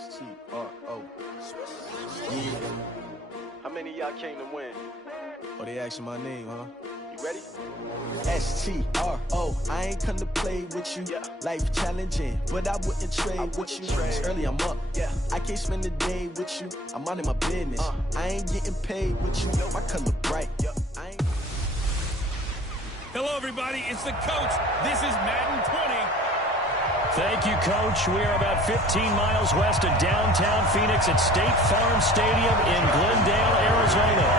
S-T-R-O. Yeah. How many of y'all came to win? Oh, they asking my name, huh? You ready? S-T-R-O. I ain't come to play with you. Yeah. Life challenging, but I wouldn't trade with you. It's early, I'm up. Yeah. I can't spend the day with you. I'm minding my business. I ain't getting paid with you. My color bright. I ain't... Hello, everybody. It's the coach. This is Madden 20. Thank you, Coach. We are about 15 miles west of downtown Phoenix at State Farm Stadium in Glendale, Arizona.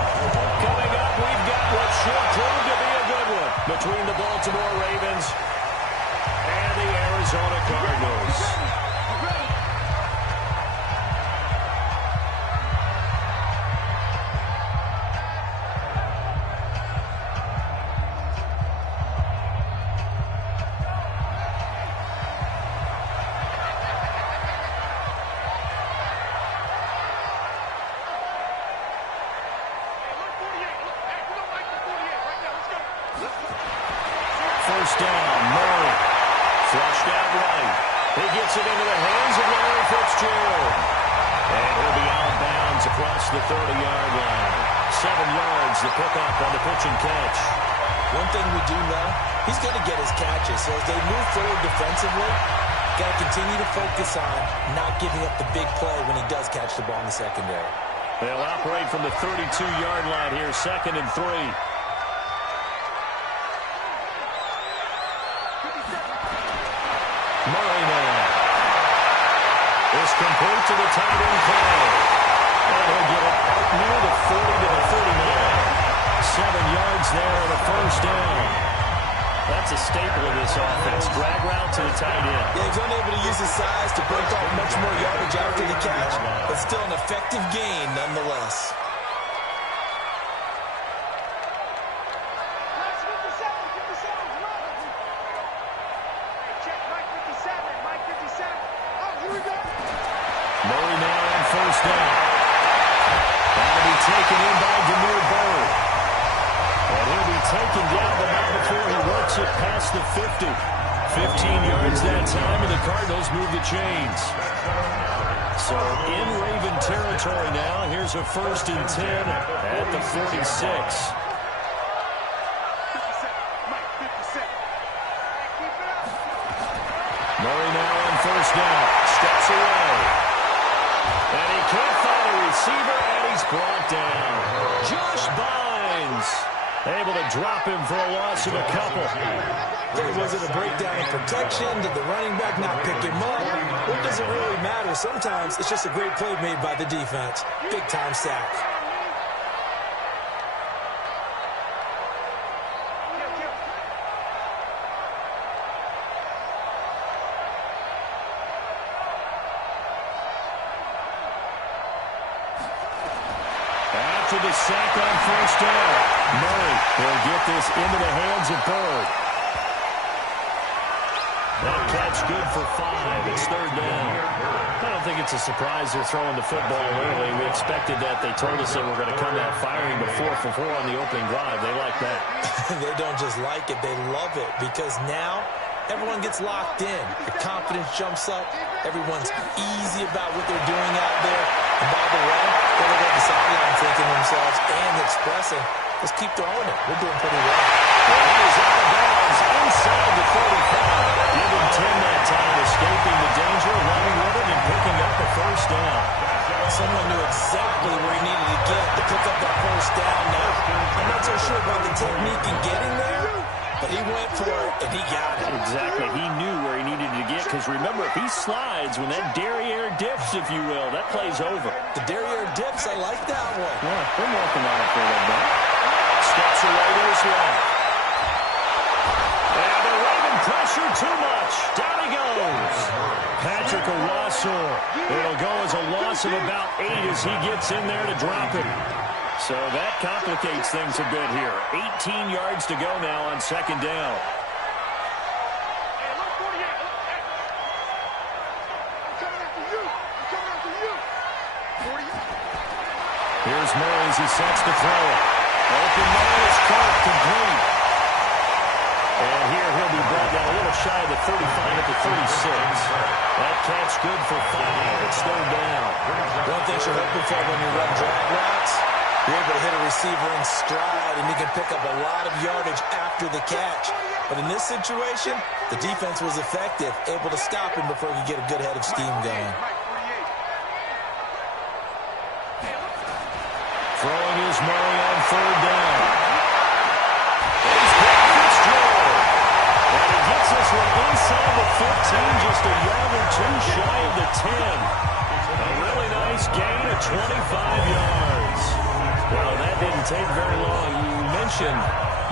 Coming up, we've got what should prove to be a good one between the Baltimore Ravens and the Arizona Cardinals. First down, Murray. Flushed out right. He gets it into the hands of Larry Fitzgerald. And he'll be out of bounds across the 30-yard line. 7 yards, the pickup on the pitch and catch. One thing we do know, he's going to get his catches. So as they move forward defensively, got to continue to focus on not giving up the big play when he does catch the ball in the secondary. They'll operate from the 32-yard line here, 2nd and 3. Murray now is complete to the tight end play. And he'll get it out near the 40 to the 39. 7 yards there on the first down. That's a staple of this offense. Drag route to the tight end. Yeah, he's unable to use his size to break off much more yardage after the catch, but still an effective gain nonetheless. Murray now on first down. That'll be taken in by Demir Bird. And he'll be taken down, but not before he works it past the 50. 15 yards that time, and the Cardinals move the chains. So in Raven territory now, here's a 1st and 10 at the 46. Murray now on first down. Steps away. And he can't find a receiver, and he's brought down. Josh Bynes able to drop him for a loss of a couple. Was it a breakdown in protection? Did the running back not pick him up? What does it really matter? Sometimes it's just a great play made by the defense. Big-time sack. After the sack on first down, Murray will get this into the hands of Bird. That catch good for 5. It's 3rd down. I don't think it's a surprise they're throwing the football early. We expected that. They told us they were going to come out firing before 4 for 4 on the opening drive. They like that. They don't just like it, they love it, because now everyone gets locked in. The confidence jumps up. Everyone's easy about what they're doing out there. And by the way, they're looking at the sideline thinking to themselves and expressing, let's keep throwing it. We're doing pretty well. Well, he is out of bounds inside the 35. Give him 10 that time, escaping the danger, running with it, and picking up a first down. Someone knew exactly where he needed to get to pick up that first down. Now, I'm not so sure about the technique in getting there, but he went for it, and he got it. Exactly. He knew where he needed to get, because remember, if he slides, when that derriere dips, if you will, that play's over. The derriere dips, I like that one. Yeah, they're working on it for a little bit. Steps away to his left. And the Raven pressure too much. Down he goes. Patrick Owasor. It'll go as a loss of about 8 as he gets in there to drop it. So that complicates things a bit here. 18 yards to go now on 2nd down. Here's Murray as he sets to throw it. Open man is caught, complete. And here he'll be brought down a little shy of the 35 at the 36. That catch good for 5. It's third down. One thing you're hoping for when you run drag routes, you're able to hit a receiver in stride, and you can pick up a lot of yardage after the catch. But in this situation, the defense was effective, able to stop him before he could get a good head of steam going. Throwing is Murray on third down. He's got Fitzgerald. And he gets this one inside the 15, just a yard or two shy of the 10. A really nice gain of 25 yards. Well, that didn't take very long. You mentioned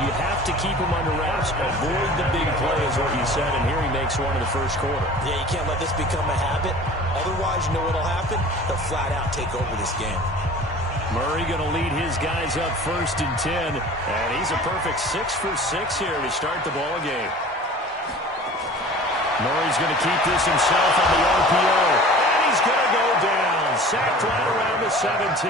you have to keep him under wraps. Avoid the big play is what you said, and here he makes one in the first quarter. Yeah, you can't let this become a habit. Otherwise, you know what will happen? They'll flat out take over this game. Murray going to lead his guys up 1st and 10. And he's a perfect 6 for 6 here to start the ball game. Murray's going to keep this himself on the RPO. And he's going to go down. Sacked right around the 17.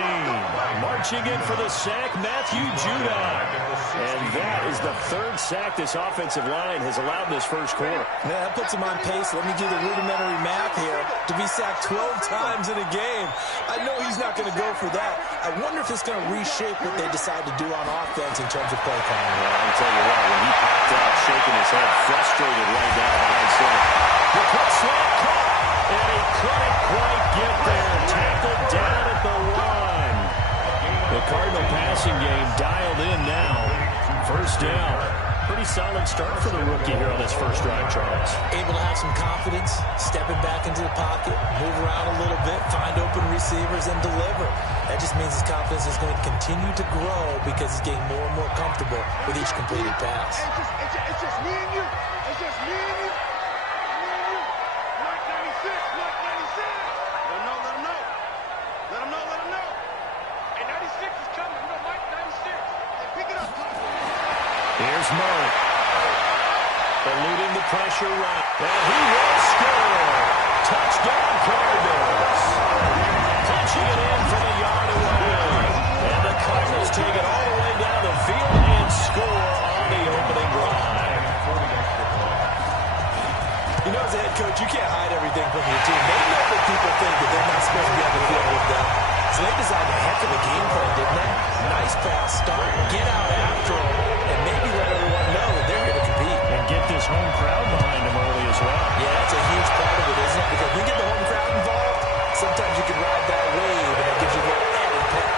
Marching in for the sack, Matthew Judon. And that is the 3rd sack this offensive line has allowed in this first quarter. Yeah, that puts him on pace. Let me do the rudimentary math here. To be sacked 12 times in a game. I know he's not going to go for that. I wonder if it's going to reshape what they decide to do on offense in terms of play calling. Well, I'll tell you what, when he popped out shaking his head, frustrated right down behind center. The quick slant caught, and he couldn't quite get there. Tackled down at the 1. The Cardinal passing game dialed in now. First down. Pretty solid start for the rookie here on this first drive, Charles. Able to have some confidence, stepping back into the pocket, move around a little bit, find open receivers, and deliver. That just means his confidence is going to continue to grow because he's getting more and more comfortable with each completed pass. It's just me and you. It's just me and you. Mike 96. Mike 96. Let him know. Let him know. Let him know. Let him know. Hey, 96 is coming. You know, Mike 96. Hey, pick it up. Here's Murray. Eluding the pressure right. And he will score. Touchdown Cardinals. Punching it in from a yard away. And the Cardinals take it all the way down the field and score on the opening drive. You know, as a head coach, you can't hide everything from your team. They know that people think that they're not supposed to be on the field with them. So they decided a heck of a game plan, didn't they? Nice pass, start, get out after them, and maybe let everyone know that they're here to compete. And get this home crowd behind them early as well. Yeah, that's a huge part of it, isn't it? Because when you get the home crowd involved, sometimes you can ride that wave, and it gives you a little added pep.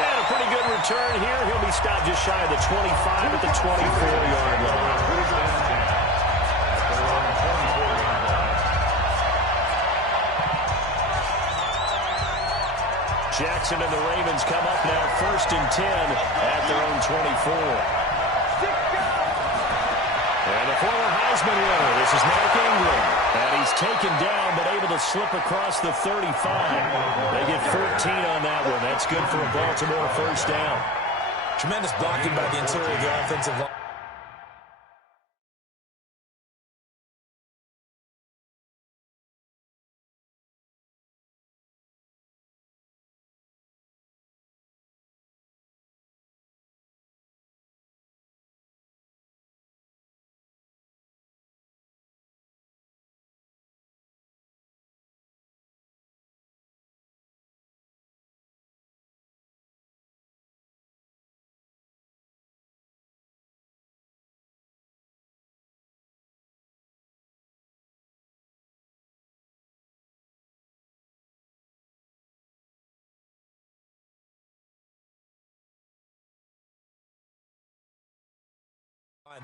And a pretty good return here. He'll be stopped just shy of the 25 at the 24-yard line. Jackson and the Ravens come up now 1st and 10 at their own 24. And the former Heisman winner, this is Mark Ingram. And he's taken down but able to slip across the 35. They get 14 on that one. That's good for a Baltimore first down. Tremendous blocking by the interior of the offensive line.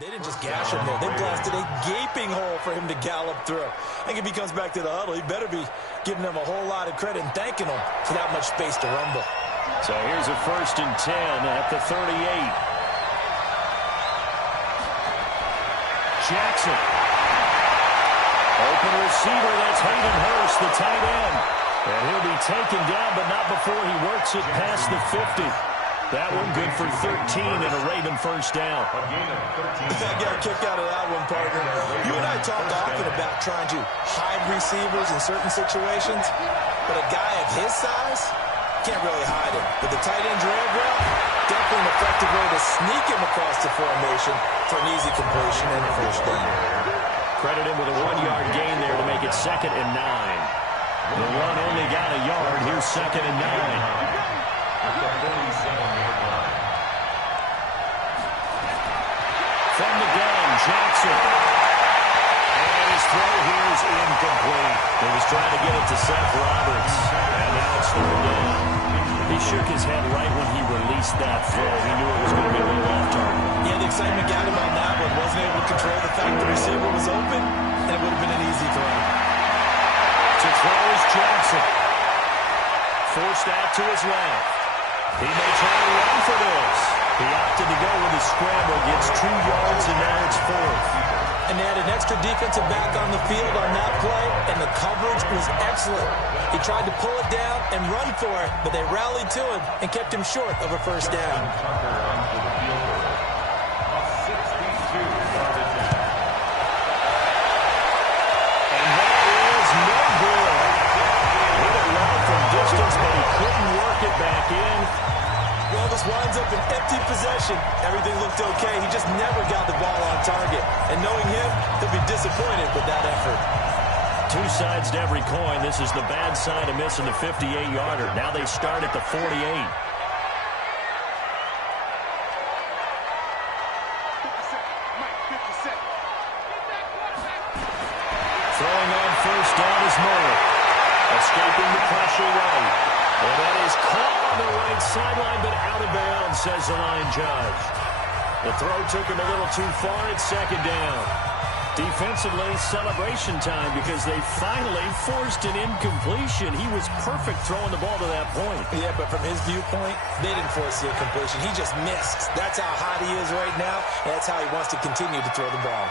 They didn't just gash him there. They blasted a gaping hole for him to gallop through. I think if he comes back to the huddle, he better be giving them a whole lot of credit and thanking them for that much space to rumble. So here's a 1st and 10 at the 38. Jackson. Open receiver, that's Hayden Hurst, the tight end. And he'll be taken down, but not before he works it past the 50. That one good for 13 and a Raven first down. I got a kick out of that one, partner. You and I talk often about trying to hide receivers in certain situations, but a guy of his size can't really hide him. But the tight end drag route, definitely an effective way to sneak him across the formation for an easy completion and a first down. Credit him with a 1-yard gain there to make make it 2nd and 9. The run only got a yard. Here's 2nd and 9. From the gun, Jackson. And his throw here is incomplete. He was trying to get it to Seth Roberts. And now it's 3rd down. He shook his head right when he released that throw. He knew it was going to be a little off target. Yeah, the excitement got him on that one. Wasn't able to control the fact the receiver was open, and it would have been an easy throw. To throw is Jackson. Forced out to his left. He may try to run for this. He opted to go with a scramble, gets 2 yards, and now it's 4th. And they had an extra defensive back on the field on that play, and the coverage was excellent. He tried to pull it down and run for it, but they rallied to him and kept him short of a 1st down. And that is no good. Hit it low from distance, but he couldn't work it back in. Well, this winds up an empty possession. Everything looked okay. He just never got the ball on target. And knowing him, he'll be disappointed with that effort. 2 sides to every coin. This is the bad side of missing the 58-yarder. Now they start at the 48. Throwing on 1st down is Murray. Escaping the pressure right. And that is caught on the right sideline, but out of bounds, says the line judge. The throw took him a little too far. It's 2nd down. Defensively, celebration time because they finally forced an incompletion. He was perfect throwing the ball to that point. Yeah, but from his viewpoint, they didn't force the incompletion. He just missed. That's how hot he is right now, and that's how he wants to continue to throw the ball.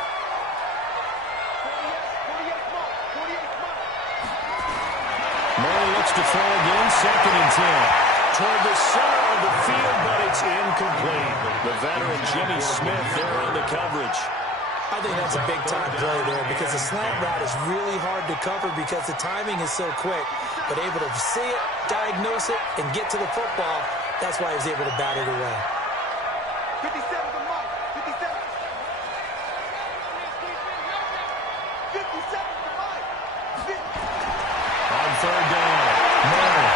Murray looks to throw again, 2nd and 10. Toward the center of the field, but it's incomplete. The veteran Jimmy Smith there on the coverage. I think that's a big-time play there because the slant route is really hard to cover because the timing is so quick. But able to see it, diagnose it, and get to the football, that's why he was able to bat it away. 57 to Mike. 57. 57 to Mike. On 3rd down, Murray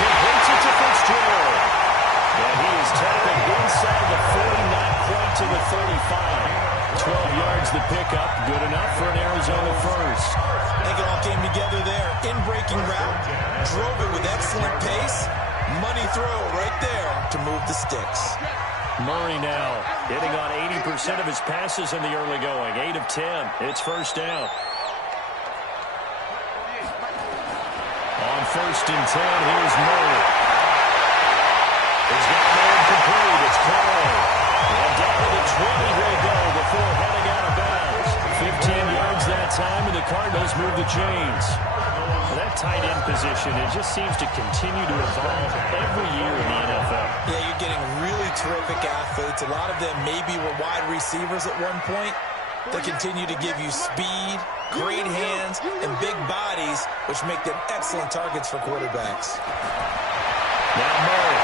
completes it to Fitzgerald. And he is tackled inside the 40, not quite to the 35. 12 yards the pickup, good enough for an Arizona 1st. I think it all came together there. In-breaking route, drove it with excellent pace. Money throw right there to move the sticks. Murray now hitting on 80% of his passes in the early going. 8 of 10. It's 1st down. On 1st and 10, here's Murray. He's got no complete. It's Clay. And down to the 20 he'll go before heading out of bounds. 15 yards that time, and the Cardinals move the chains. Well, that tight end position, it just seems to continue to evolve every year in the NFL. Yeah, you're getting really terrific athletes. A lot of them maybe were wide receivers at one point. They continue to give you speed, great hands, and big bodies, which make them excellent targets for quarterbacks. Now Murray.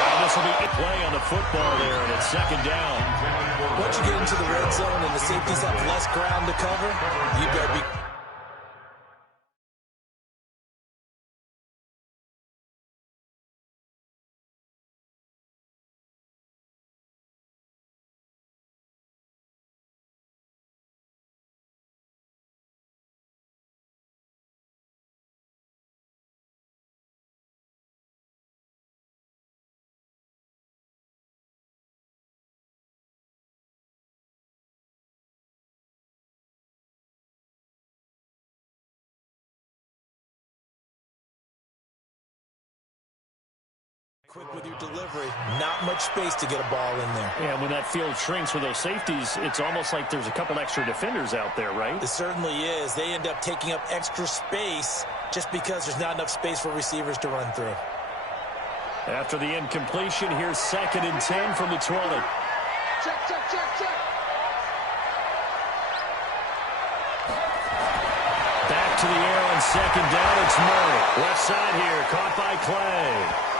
And this will be a play on the football there, and it's 2nd down. Once you get into the red zone and the safeties have less ground to cover, you better be... Quick with your delivery. Not much space to get a ball in there. Yeah, when that field shrinks with those safeties, it's almost like there's a couple extra defenders out there, right? It certainly is. They end up taking up extra space just because there's not enough space for receivers to run through. After the incompletion, here's 2nd and 10 from the 20. Check, check, check, check. Back to the air on 2nd down. It's Murray. Left side here, caught by Clay.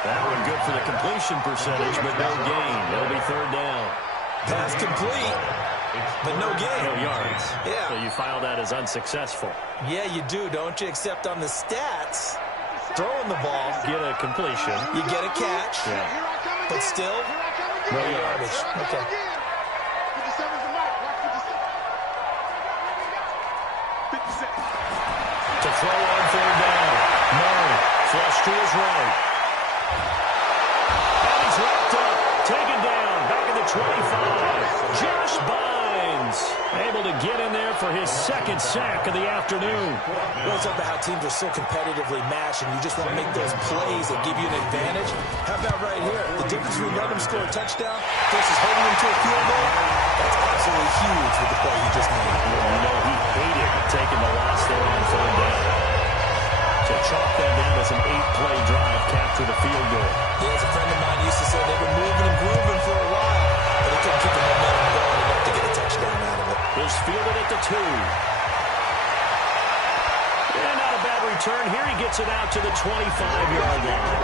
That one good for the completion percentage, but no gain. It'll be 3rd down. Pass complete. but no gain. No yards. Yeah. So you file that as unsuccessful. Yeah, you do, don't you? Except on the stats, throwing the ball, Get a completion. you get a catch, Yeah. but still, no yardage. Okay. 57's the mark. Watch 57. 57. To throw on third down. Murray, flush to his right. And he's wrapped up. Taken down. Back at the 25. Josh Bynes able to get in there for his second sack of the afternoon. Well, it's about how teams are so competitively matched, and you just want to make those plays that give you an advantage. How about right here? The difference between letting them score a touchdown versus holding them to a field goal, that's absolutely huge with the play he just made. You know he hated taking the loss there on third down. So chalk that down as an 8-play drive, capture the field goal. Yeah, as a friend of mine used to say, they've been moving and grooving for a while, but they couldn't keep the momentum going enough to get a touchdown out of it. Is fielded at the 2. And not a bad return. Here he gets it out to the 25-yard line.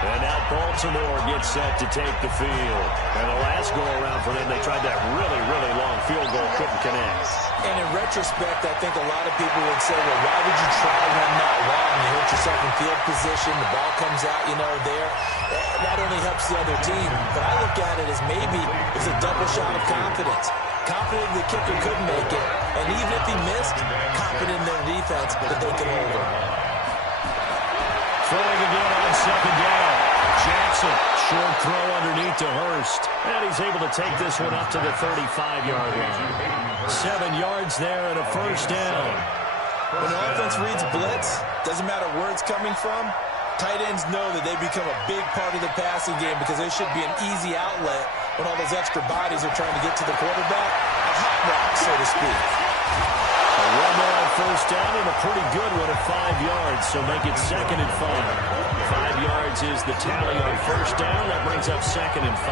And now Baltimore gets set to take the field. And the last go-around for them, they tried that really, really long field goal, couldn't connect. And in retrospect, I think a lot of people would say, well, why would you try one that long? You hurt yourself in field position, the ball comes out, there. That only helps the other team. But I look at it as maybe it's a double shot of confidence. Confident the kicker couldn't make it, and even if he missed, confident in their defense that they could hold him. Throwing again on second down. Jackson, short throw underneath to Hurst. And he's able to take this one up to the 35-yard line. 7 yards there and a first down. When the offense reads blitz, doesn't matter where it's coming from, tight ends know that they become a big part of the passing game because there should be an easy outlet when all those extra bodies are trying to get to the quarterback. A hot rock, so to speak. One more on first down and a pretty good one at 5 yards, so make it 2nd and 5. 5 yards is the tally on first down. That brings up 2nd and 5.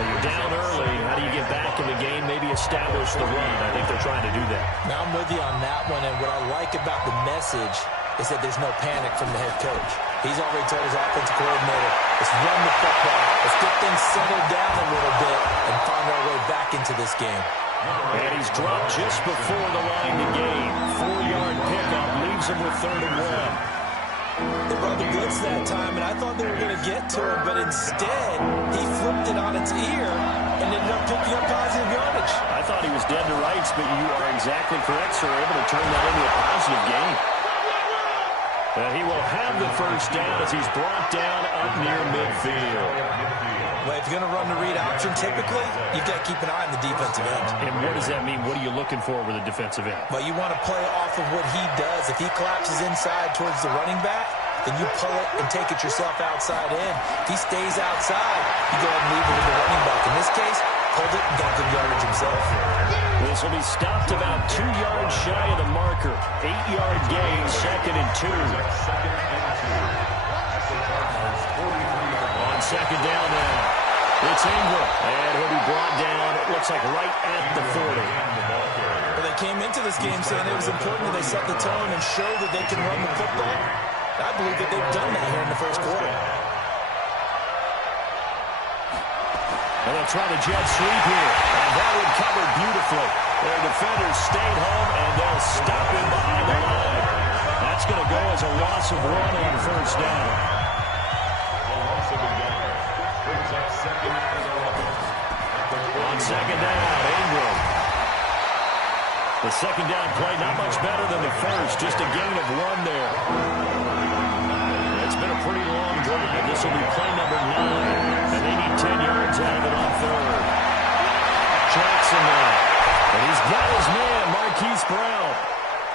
When you're down early, how do you get back in the game? Maybe establish the run. I think they're trying to do that. Now I'm with you on that one, and what I like about the message is that there's no panic from the head coach. He's already told his offensive coordinator, let's run the football, let's get things settled down a little bit and find our way back into this game. And he's dropped just before the line to gain. 4-yard pickup leaves him with 3rd and 1. They brought the blitz that time, and I thought they were going to get to him, but instead, he flipped it on its ear and ended up picking up positive yardage. I thought he was dead to rights, but you are exactly correct, sir. Able to turn that into a positive gain. And he will have the first down as he's brought down up near midfield. Well, if you're going to run the read option, typically, you've got to keep an eye on the defensive end. And what does that mean? What are you looking for with a defensive end? Well, you want to play off of what he does. If he collapses inside towards the running back, then you pull it and take it yourself outside in. If he stays outside, you go ahead and leave it with the running back. In this case, pulled it and got good yardage himself. This will be stopped about 2 yards shy of the marker. 8-yard gain, 2nd and 2. On second down now, it's Ingram. And he'll be brought down, it looks like right at the 40. Well, they came into this game saying it was important that they set the tone and show that they can run the football. I believe that they've done that here in the first quarter. And they'll try the jet sweep here. And that one covered beautifully. Their defenders stayed home, and they'll stop him behind the line. That's going to go as a loss of 1 on first down. On second down, Ingram. The second down play not much better than the first. Just a gain of 1 there. It's been a pretty long drive. This will be play number 9. And they need 10 yards out of it on 3rd. Jackson now. And he's got his man, Marquise Brown.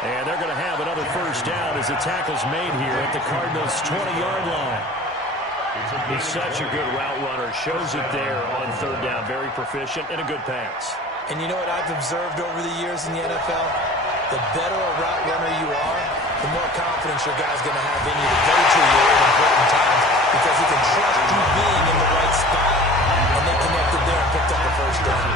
And they're going to have another first down as the tackle's made here at the Cardinals' 20-yard line. He's such a good route runner. Shows it there on 3rd down. Very proficient and a good pass. And you know what I've observed over the years in the NFL? The better a route runner you are, the more confidence your guy's going to have in you to go to you at important times because he can trust you being in the right spot. And they connected there and picked up the first down.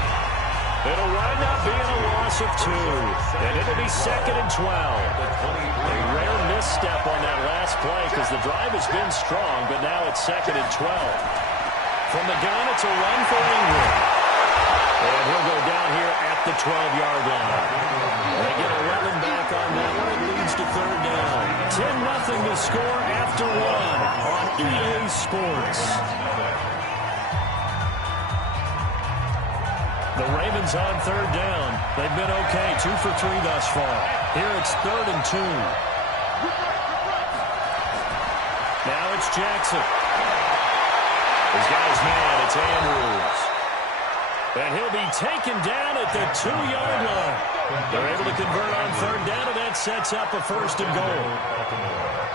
It'll wind up being a loss of 2. And it'll be 2nd and 12. A rare misstep on that last play because the drive has been strong, but now it's 2nd and 12. From the gun, it's a run for Ingram. And he'll go down here at the 12-yard line. They get 11 back on that one. It leads to third down. 10-0 to score after one on EA Sports. The Ravens on third down. They've been okay, 2 for 3 thus far. Here it's 3rd and 2. Now it's Jackson. He's got his man. It's Andrews. And he'll be taken down at the 2-yard line. They're able to convert on third down, and that sets up a 1st and goal.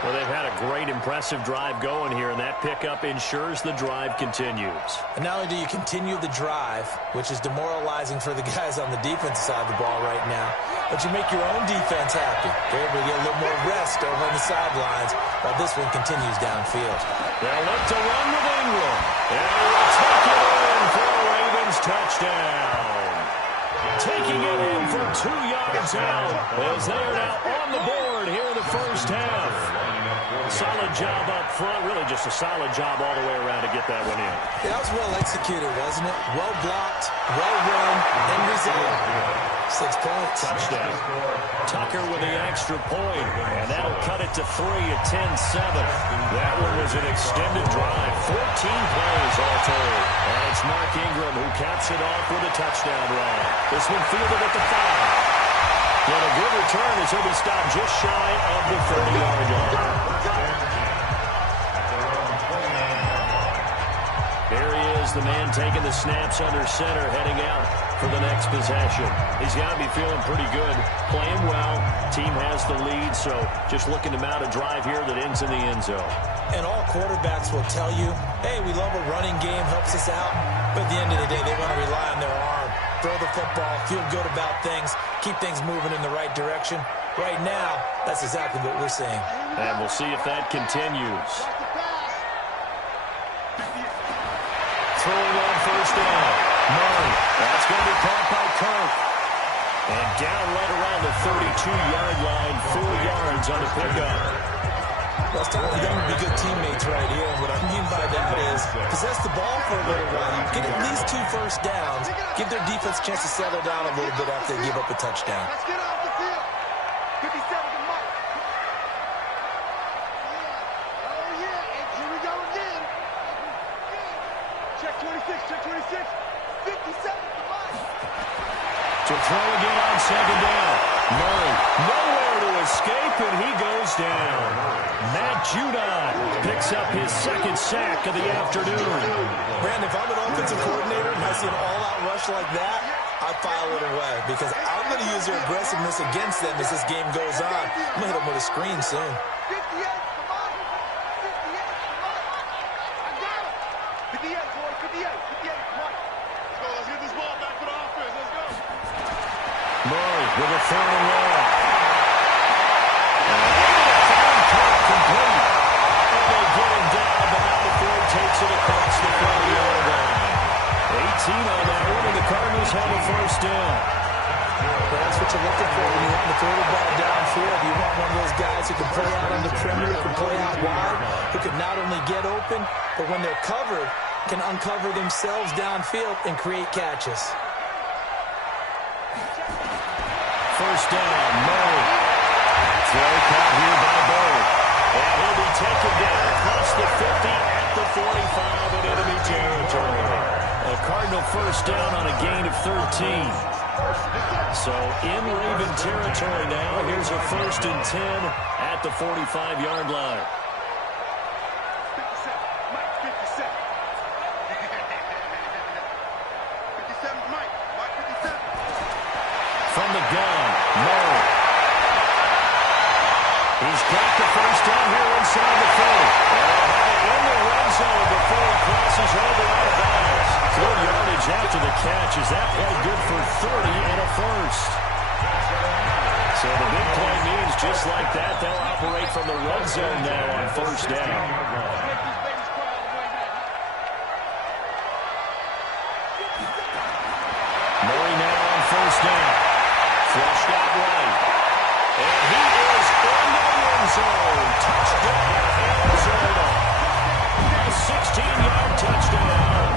Well, they've had a great, impressive drive going here, and that pickup ensures the drive continues. And not only do you continue the drive, which is demoralizing for the guys on the defensive side of the ball right now, but you make your own defense happy. They're able to get a little more rest over on the sidelines while this one continues downfield. They'll look to run with Ingram. And we'll take it in for a Ravens touchdown. Taking it in for 2 yards out as they are now on the board here in the first half. Solid job up front, really just a solid job all the way around to get that one in. Yeah, that was well executed, wasn't it? Well blocked, well run, end result. 6 points. Touchdown. Tucker with the extra point, and that'll cut it to 3 at 10-7. That one was an extended drive, 14 plays all told. And it's Mark Ingram who caps it off with a touchdown run. This one fielded at the 5. And a good return as he'll be stopped just shy of the 30-yard line. There he is, the man taking the snaps under center, heading out for the next possession. He's got to be feeling pretty good, playing well. Team has the lead, so just looking to mount a drive here that ends in the end zone. And all quarterbacks will tell you, hey, we love a running game, helps us out. But at the end of the day, they want to rely on their arm. Throw the football, feel good about things, keep things moving in the right direction. Right now, that's exactly what we're seeing. And we'll see if that continues. Throwing on first down. Murray. That's going to be caught by Kirk. And down right around the 32-yard line, 4 yards on the pickup. Well, it's time for them to be good teammates right here. And what I mean by that is possess the ball for a little while. Get at least 2 first downs. Give their defense a chance to settle down a little bit after they give up a touchdown. Let's get off the field. 57 to Mike. Oh, yeah. And here we go again. Check 26, check 26. 57 to Mike. To throw again on second down. Murray nowhere to escape, and he goes down. Matt Judon picks up his 2nd sack of the afternoon. Brandon, if I'm an offensive coordinator and I see an all-out rush like that, I file it away because I'm going to use their aggressiveness against them as this game goes on. I'm going to hit them with a screen soon. 58 to Mike. 58 to Mike. I got him. 58, boy. 58. 58 to Mike. Let's go. Let's get this ball back for the offense. Let's go. Murray with a 3rd and long. Complete. And they get him down, but now the Ford takes it across the 40-yard line. 18 on that one, and the Cardinals have a first down. Well, that's what you're looking for when you want to throw the ball downfield. You want one of those guys who can play out on the perimeter, can play out wide, who can not only get open, but when they're covered, can uncover themselves downfield and create catches. First down, Murray. Throw caught here by Bird. And he'll be taken down across the 50 at the 45 in enemy territory. A Cardinal first down on a gain of 13. So in Raven territory now, here's a 1st and 10 at the 45-yard line. 57. Mike, 57. 57 Mike. Mike, 57. From the gun, Murray. He's got the first down here inside the 30. In the red zone before he crosses over out of bounds. Good yardage after the catch. Is that play good for 30 and a first? So the big play means just like that, they'll operate from the red zone now on first down. Murray now on first down. Flushed out right. And he is in the end zone. Touchdown, Arizona. A 16-yard touchdown.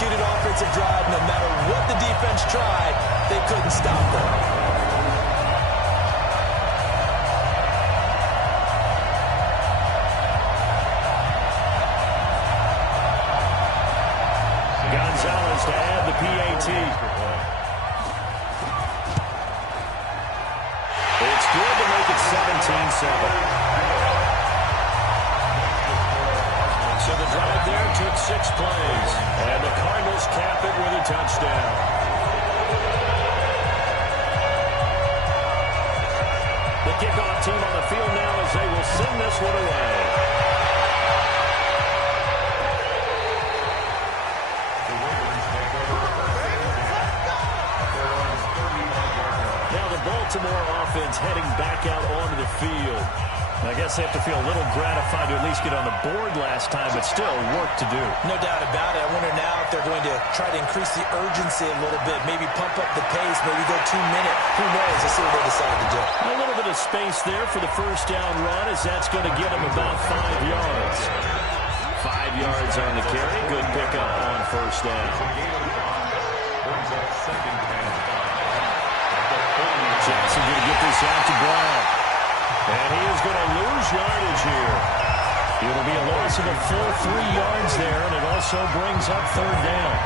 well-executed offensive drive. No matter what the defense tried, they couldn't stop them. Gonzalez to add the PAT. It's good to make it 17-7. So the drive there took 6 plays. And the Cardinals cap it with a touchdown. The kickoff team on the field now as they will send this one away. Now the Baltimore offense heading back out onto the field. I guess they have to feel a little gratified to at least get on the board last time, but still work to do. No doubt about it. I wonder now if they're going to try to increase the urgency a little bit, maybe pump up the pace, maybe go 2-minute. Who knows? Let's see what they decide to do. A little bit of space there for the first down run, as that's going to get them about 5 yards. 5 yards on the carry. Good pickup on first down. Jackson going to get this out to Brown. And he is going to lose yardage here. It'll be a loss of a full 3 yards there, and it also brings up third down.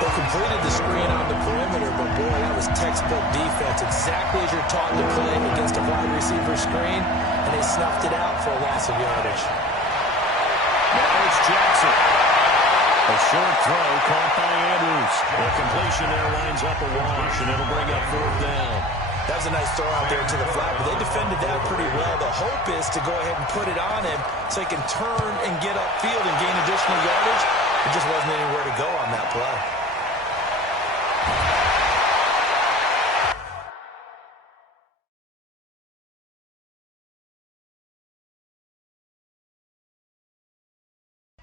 They completed the screen on the perimeter, but boy, that was textbook defense. Exactly as you're taught to play against a wide receiver screen, and they snuffed it out for a loss of yardage. Now it's Jackson. A short throw caught by Andrews. The completion there winds up a wash, and it'll bring up fourth down. That was a nice throw out there to the flat, but they defended that pretty well. The hope is to go ahead and put it on him so he can turn and get upfield and gain additional yardage. It just wasn't anywhere to go on that play.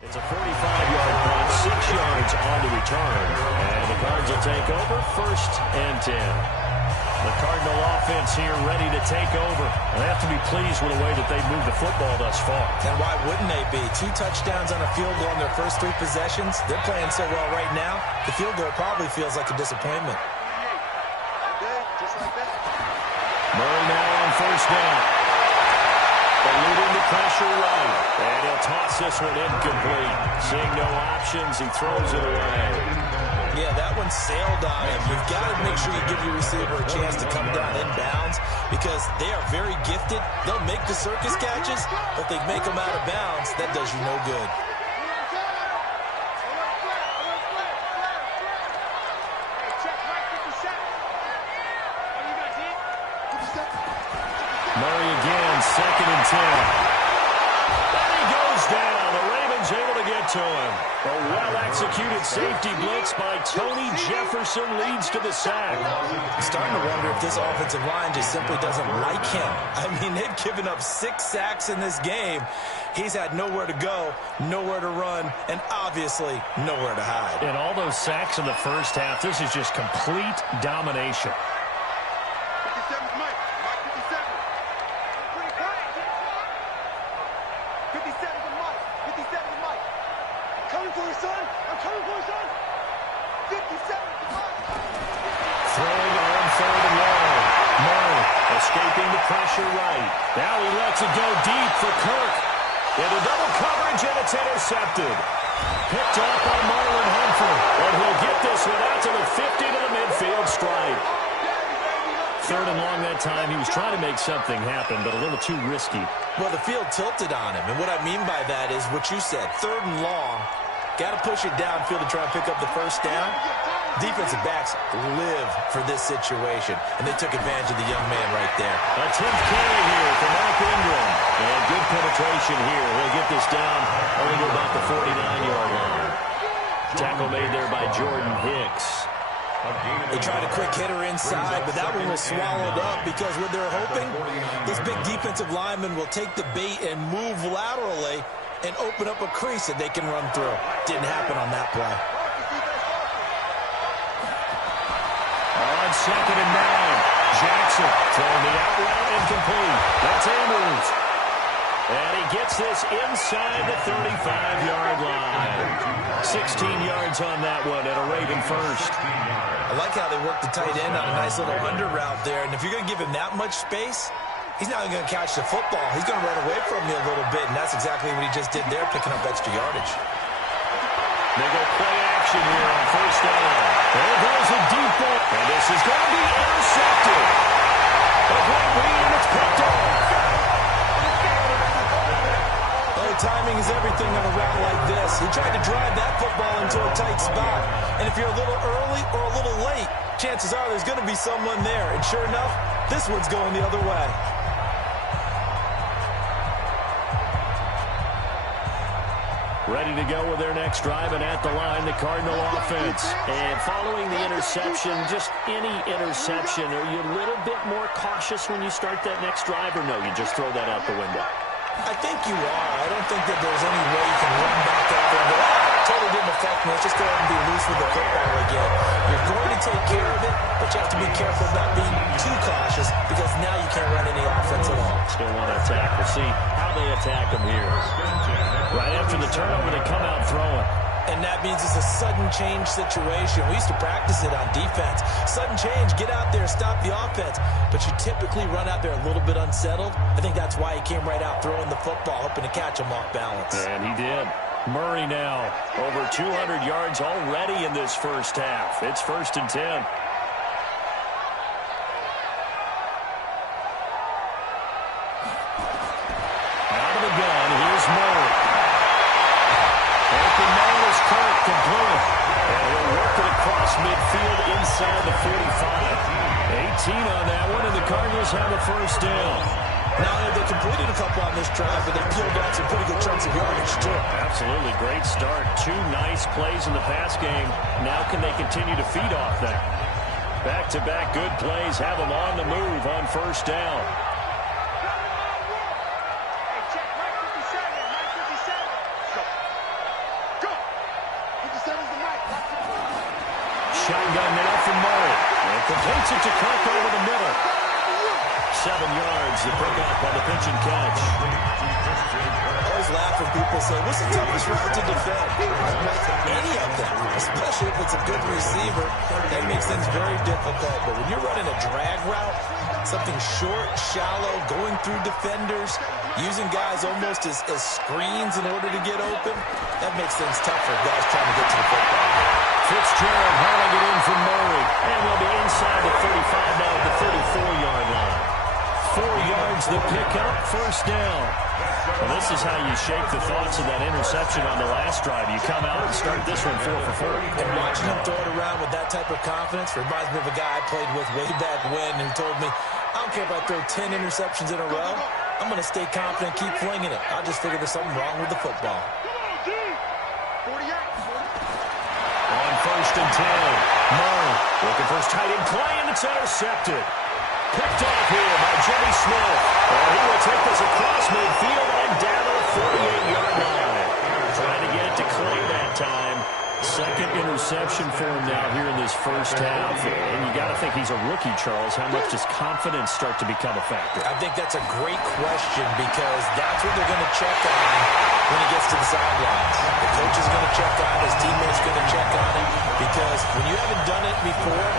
It's a 45-yard punt, 6 yards on the return. And the Cards will take over, 1st and 10. The Cardinal offense here ready to take over. They have to be pleased with the way that they've moved the football thus far. And why wouldn't they be? 2 touchdowns on a field goal in their first 3 possessions. They're playing so well right now, the field goal probably feels like a disappointment. Murray now on first down. Eluding the pressure right. And he'll toss this one incomplete. Seeing no options, he throws it away. Yeah, that one sailed on him. You've got to make sure you give your receiver a chance to come down inbounds because they are very gifted. They'll make the circus catches, but if they make them out of bounds, that does you no good. Murray again, 2nd and 10. And he goes down. The Ravens able to get to him. A well-executed safety blitz by Tony Jefferson leads to the sack. I'm starting to wonder if this offensive line just simply doesn't like him. I mean, they've given up 6 sacks in this game. He's had nowhere to go, nowhere to run, and obviously nowhere to hide. And all those sacks in the first half, this is just complete domination. Throwing on 3rd and long. Murray escaping the pressure right. Now he lets it go deep for Kirk. Into double coverage, and it's intercepted. Picked off by Marlon Humphrey. And he'll get this one out to the 50 to the midfield stripe. 3rd and long that time. He was trying to make something happen, but a little too risky. Well, the field tilted on him. And what I mean by that is what you said. 3rd and long. Got to push it downfield to try and pick up the first down. Defensive backs live for this situation, and they took advantage of the young man right there. A 10th carry here for Mark Ingram. And good penetration here. He'll get this down only to about the 49-yard line. Tackle made there by Jordan Hicks. They tried a quick hitter inside, but that one was swallowed up because what they're hoping, this big defensive lineman will take the bait and move laterally and open up a crease that they can run through. Didn't happen on that play. On 2nd and 9, Jackson throwing the out route incomplete. That's Andrews. And he gets this inside the 35-yard line. 16 yards on that one and a Raven first. I like how they work the tight end on a nice little under route there. And if you're going to give him that much space, he's not going to catch the football. He's going to run away from you a little bit, and that's exactly what he just did there, picking up extra yardage. They go play action here on first down. There goes a deep ball. And this is going to be intercepted. A great read, and it's picked off. Oh, timing is everything on a route like this. He tried to drive that football into a tight spot. And if you're a little early or a little late, chances are there's going to be someone there. And sure enough, this one's going the other way. Ready to go with their next drive, and at the line, the Cardinal offense. And following the interception, just any interception, are you a little bit more cautious when you start that next drive, or no, you just throw that out the window? I think you are. I don't think that there's any way you can run back out there and go, totally didn't affect me. Let's just go ahead and be loose with the football again. You're going to take care of it, but you have to be careful about being too cautious because now you can't run any offense at all. Still want to attack. We'll see how they attack them here. Right after the turnover, they come out throwing. And that means it's a sudden change situation. We used to practice it on defense. Sudden change, get out there, stop the offense. But you typically run out there a little bit unsettled. I think that's why he came right out throwing the football, hoping to catch him off balance. And he did. Murray now, over 200 yards already in this first half. It's 1st and 10. Out of the gun, here's Murray. Open man is Kirk, complete. And he'll work it across midfield inside the 45. 18 on that one, and the Cardinals have a first down. Now they completed a couple on this drive, but they peeled off some pretty good chunks of yardage, too. Absolutely. Great start. 2 nice plays in the pass game. Now can they continue to feed off that? Back-to-back good plays have them on the move on first down. Shotgun now from Murray. And completes it to Kirk over the middle. 7 yards, the pick up on the pitch and catch. I always laugh when people say, what's the toughest route to defend? Any of them, especially if it's a good receiver. That makes things very difficult. But when you're running a drag route, something short, shallow, going through defenders, using guys almost as screens in order to get open, that makes things tough for guys trying to get to the football. Fitzgerald hauling it in from Murray. And we'll be inside the 35 now at the 34-yard line. 4 yards the pickup, first down. Well, this is how you shake the thoughts of that interception on the last drive. You come out and start this one 4 for 4. And watching him throw it around with that type of confidence reminds me of a guy I played with way back when who told me, I don't care if I throw 10 interceptions in a row. I'm going to stay confident, keep flinging it. I'll just figure there's something wrong with the football. On 1st and 10, Murray looking for his tight end play, and it's intercepted. Picked off here by Jimmy Smith. And he will take this across midfield and down to the 48-yard line. Trying to get it to Clay that time. Second interception for him now here in this first half. And you got to think he's a rookie, Charles. How much does confidence start to become a factor? I think that's a great question because that's what they're going to check on when he gets to the sidelines. The coach is going to check on it. His teammates are going to check on it because when you haven't done it before,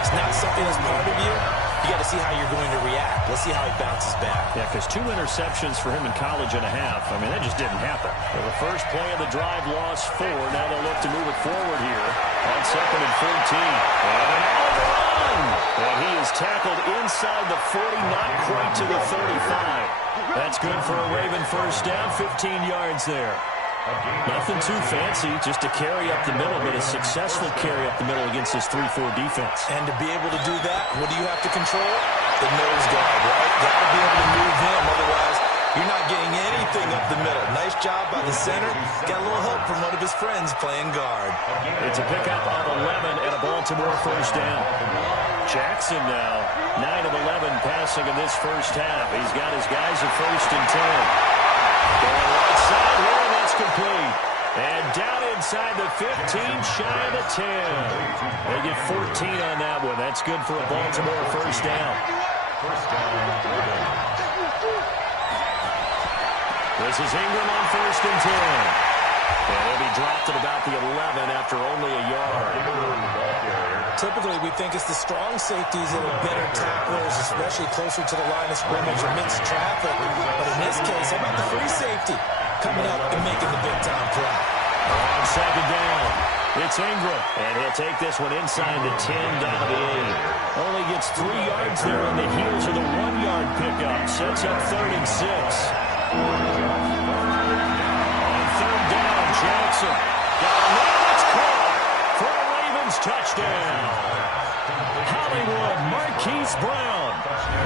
it's not something that's part of you. You got to see how you're going to react. Let's see how he bounces back. Yeah, because 2 interceptions for him in college and a half. I mean, that just didn't happen. For the first play of the drive, lost 4. Now they'll look to move it forward here on 2nd and 14. And an out-run. And he is tackled inside the 40, not quite to the 35. That's good for a Raven first down, 15 yards there. Nothing too fancy, just a carry up the middle, but a successful carry up the middle against this 3-4 defense. And to be able to do that, what do you have to control? The nose guard, right? Got to be able to move him, otherwise you're not getting anything up the middle. Nice job by the center. Got a little help from one of his friends playing guard. It's a pickup of 11 and a Baltimore first down. Jackson now, 9 of 11 passing in this first half. He's got his guys at 1st and 10. Going right side here, and that's complete. And down inside the 15, shy of the 10. They get 14 on that one. That's good for a Baltimore first down. This is Ingram on 1st and 10. And he'll be dropped at about the 11 after only a yard. Typically, we think it's the strong safeties that are better tacklers, especially closer to the line of scrimmage or mixed traffic. But in this case, how about the free safety coming up and making the big-time play? On 2nd down, it's Ingram. And he'll take this one inside the 10 down to the 8. Only gets 3 yards there on the heels of the 1-yard pickup. Sets up 3rd and 6. On 3rd down, Jackson. Got a man that's caught for a Ravens touchdown. Hollywood, Marquise Brown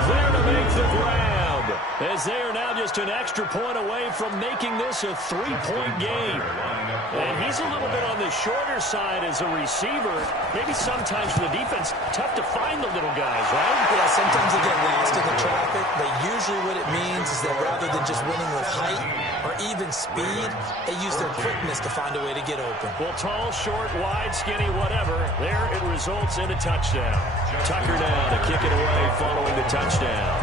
there to make the grab, as they are now just an extra point away from making this a 3-point game. And he's a little bit on the shorter side as a receiver. Maybe sometimes for the defense, tough to find the little guys, right? Yeah, sometimes they get lost in the traffic, but usually what it means is that rather than just winning with height or even speed, they use their quickness to find a way to get open. Well, tall, short, wide, skinny, whatever, there it results in a touchdown. Tucker now to kick it away following the touchdown.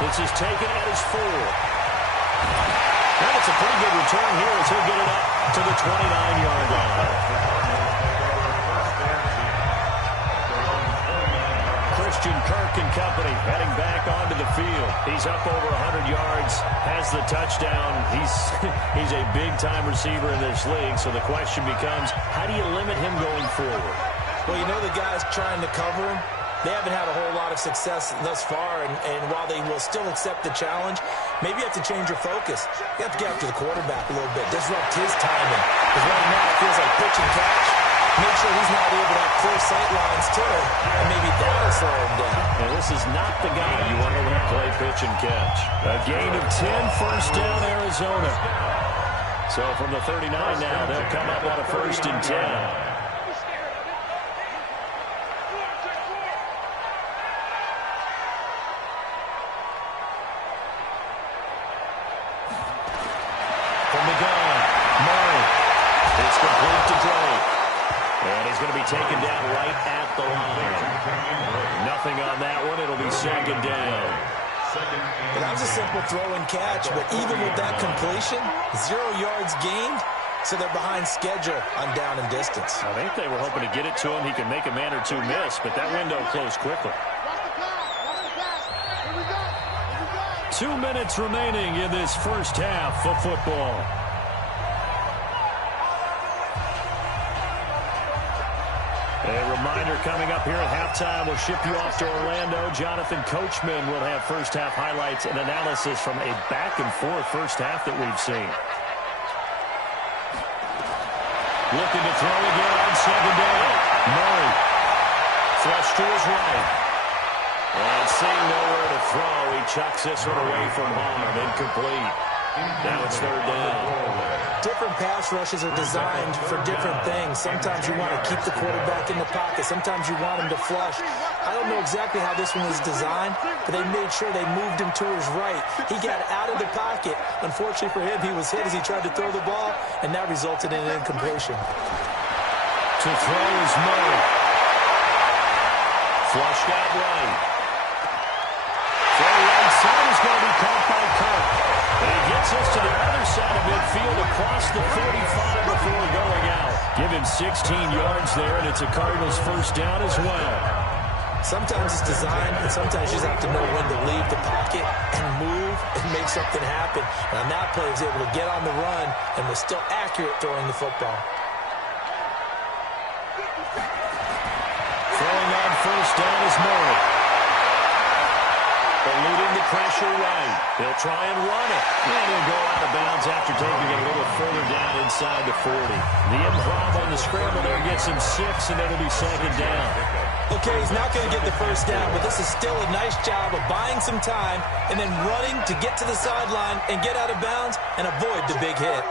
This is taken at his 4. And it's a pretty good return here as he'll get it up to the 29-yard line. Christian Kirk and company heading back onto the field. He's up over 100 yards, has the touchdown. He's a big-time receiver in this league, so the question becomes, how do you limit him going forward? Well, you know the guys trying to cover him, they haven't had a whole lot of success thus far, and while they will still accept the challenge, maybe you have to change your focus. You have to get after the quarterback a little bit, disrupt his timing, because right now it feels like pitch and catch. Make sure he's not able to have clear sight lines to him, and maybe that'll slow him down. And this is not the guy you want to let play pitch and catch. A gain of 10, 1st down, Arizona. So from the 39 now, they'll come up on a 1st and 10. Going to be taken down right at the line. Nothing on that one. It'll be 2nd down. Well, that was a simple throw and catch, but even with that completion, 0 yards gained, so they're behind schedule on down and distance. I think they were hoping to get it to him. He could make a man or two miss, but that window closed quickly. 2 minutes remaining in this first half of football. A reminder coming up here at halftime, we'll ship you off to Orlando. Jonathan Coachman will have first half highlights and analysis from a back-and-forth first half that we've seen. Looking to throw again on 2nd down. Murray. Flush to his right. And seeing nowhere to throw, he chucks this one away from harm. Incomplete. Now it's 3rd down. Different pass rushes are designed for different things. Sometimes you want to keep the quarterback in the pocket. Sometimes you want him to flush. I don't know exactly how this one was designed, but they made sure they moved him to his right. He got out of the pocket. Unfortunately for him, he was hit as he tried to throw the ball, and that resulted in an incompletion. To throw is Murray. Flushed out right. Throw right side is going to be caught by Kirk. And he gets us to the other side of midfield across the 45 before going out. Give him 16 yards there, and it's a Cardinals 1st down as well. Sometimes it's designed, and sometimes you just have to know when to leave the pocket and move and make something happen. And on that play, he was able to get on the run and was still accurate throwing the football. Throwing on 1st down is Murray. Eluding the pressure right. He'll try and run it. And he'll go out of bounds after taking it a little further down inside the 40. The improv on the scramble there gets him 6, and it'll be 2nd down. Okay, he's not going to get the 1st down, but this is still a nice job of buying some time and then running to get to the sideline and get out of bounds and avoid the big hit.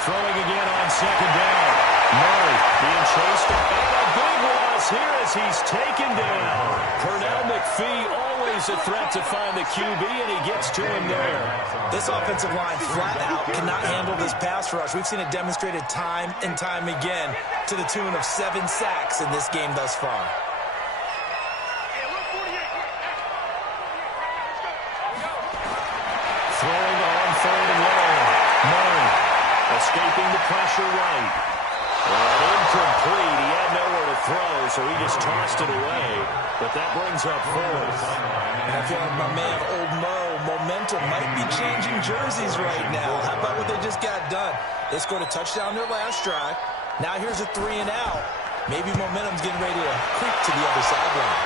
Throwing again on 2nd down. Murray being chased, and a big one, a pass here as he's taken down. Pernell McPhee always a threat to find the QB, and he gets to him there. This offensive line flat out cannot handle this pass rush. We've seen it demonstrated time and time again to the tune of 7 sacks in this game thus far. Throwing on 3rd and long. Murray escaping the pressure right. And incomplete. He had nowhere to throw, so he just tossed it away. But that brings up 4th. And I feel like my man, Old Mo, momentum might be changing jerseys right now. How about what they just got done? They scored a touchdown their last drive. Now here's a 3 and out. Maybe momentum's getting ready to creep to the other sideline.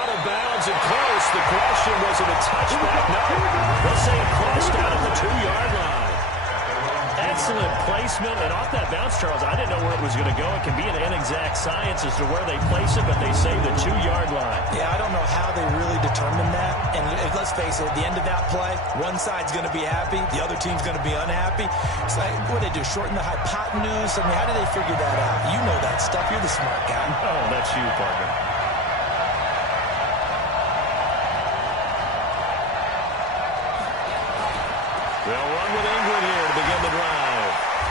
Out of bounds and close. The question, was it a touchback? No. They'll say it crossed out at the 2-yard line. Excellent placement, and off that bounce, Charles, I didn't know where it was going to go. It can be an inexact science as to where they place it, but they say the 2-yard line. Yeah, I don't know how they really determine that. And let's face it, at the end of that play, one side's going to be happy, the other team's going to be unhappy. It's like, what do they do, shorten the hypotenuse? I mean, how do they figure that out? You know that stuff. You're the smart guy. Oh, that's you, partner. They'll run with England here to begin the drive.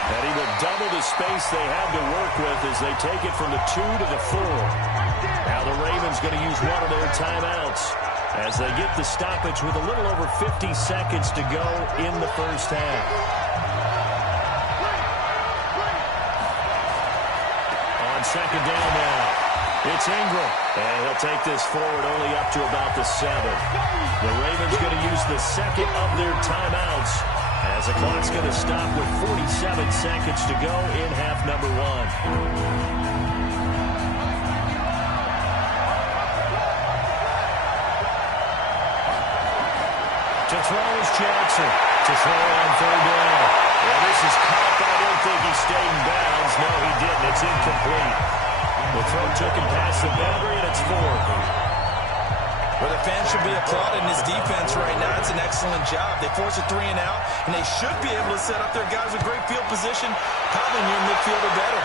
And he will double the space they have to work with as they take it from the 2 to the 4. Now the Ravens going to use one of their timeouts as they get the stoppage with a little over 50 seconds to go in the first half. On 2nd down now, it's Ingram. And he'll take this forward only up to about the 7. The Ravens going to use the 2nd of their timeouts as the clock's going to stop with 47 seconds to go in half number 1. To throw is Jackson. To throw on 3rd down. Well, this is caught, but I don't think he stayed in bounds. No, he didn't. It's incomplete. The throw took him past the boundary, and it's 4th. Well, the fans should be applauding this defense right now. It's an excellent job. They force a 3 and out, and they should be able to set up their guys with great field position, probably near midfield or better.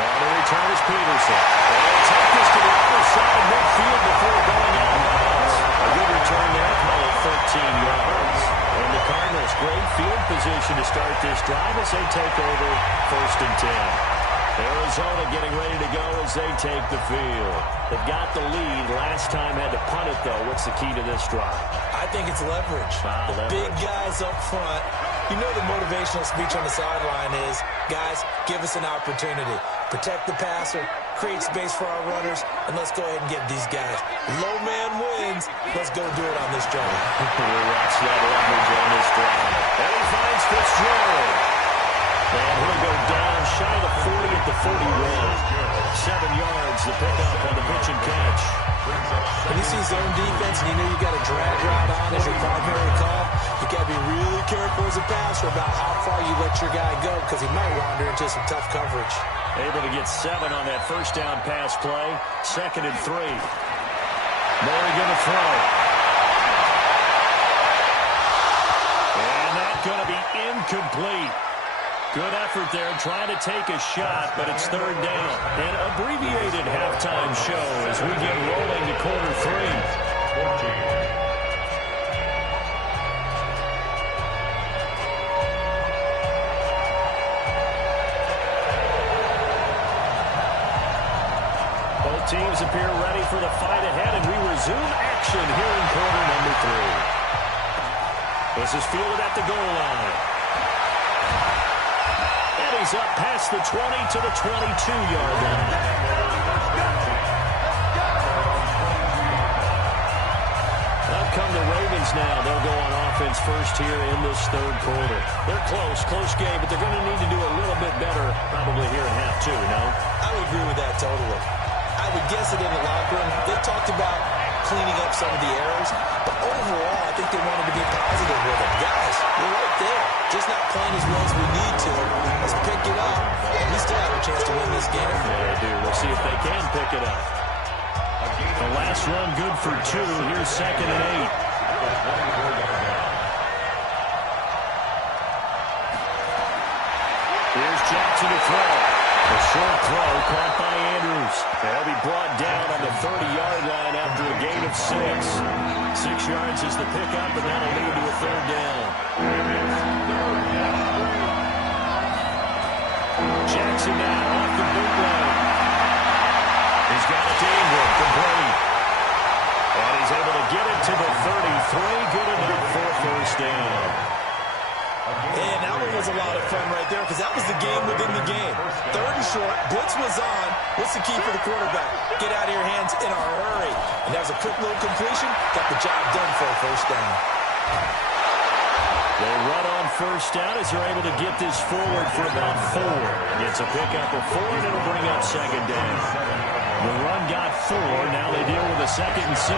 On the return is Peterson. And they'll take this to the other side of midfield before going out of bounds. A good return there, call it 13 yards. And the Cardinals, great field position to start this drive as they take over 1st and 10. Arizona getting ready to go as they take the field. They've got the lead. Last time had to punt it, though. What's the key to this drive? I think it's leverage. The big guys up front. You know the motivational speech on the sideline is, guys, give us an opportunity. Protect the passer, create space for our runners, and let's go ahead and get these guys. Low man wins. Let's go do it on this drive. We'll watch that leverage on this drive. And he finds Fitzgerald. And he'll go down shy of the 40 at the 41. 7 yards, the pickup on the pitch and catch. When you see zone defense and you know you got a drag route on as your primary call, you got to be really careful as a passer about how far you let your guy go because he might wander into some tough coverage. Able to get 7 on that first down pass play. 2nd and 3. Murray going to throw. And that's going to be incomplete. Good effort there, trying to take a shot, but it's 3rd down. An abbreviated halftime show as we get rolling to quarter 3. Both teams appear ready for the fight ahead, and we resume action here in quarter number 3. This is fielded at the goal line. He's up past the 20 to the 22-yard line. Up come the Ravens now. They'll go on offense first here in this 3rd quarter. They're close game, but they're going to need to do a little bit better probably here in half 2, no? I would agree with that totally. I would guess it in the locker room. They talked about cleaning up some of the errors, but overall, I think they wanted to be positive with it. Guys, we're right there. Just not playing as well as we need to. Let's pick it up. We still have a chance to win this game. Yeah, they do. We'll see if they can pick it up. The last run good for 2. Here's 2nd and 8. Here's Jackson to throw. A short throw caught by Andrews. They'll be brought down on the 30-yard line after a gain of 6. 6 yards is the pickup, and that'll lead to a third down. Jackson now off the bootleg. He's got it to Ingram, complete. And he's able to get it to the 33. Good enough for a first down. And that one was a lot of fun right there because that was the game within the game. 3rd and short, blitz was on. What's the key for the quarterback? Get out of your hands in a hurry. And that was a quick little completion. Got the job done for a first down. They run on first down as they're able to get this forward for about 4. It's a pickup of 4, and it'll bring up second down. The run got 4. Now they deal with a 2nd and 6.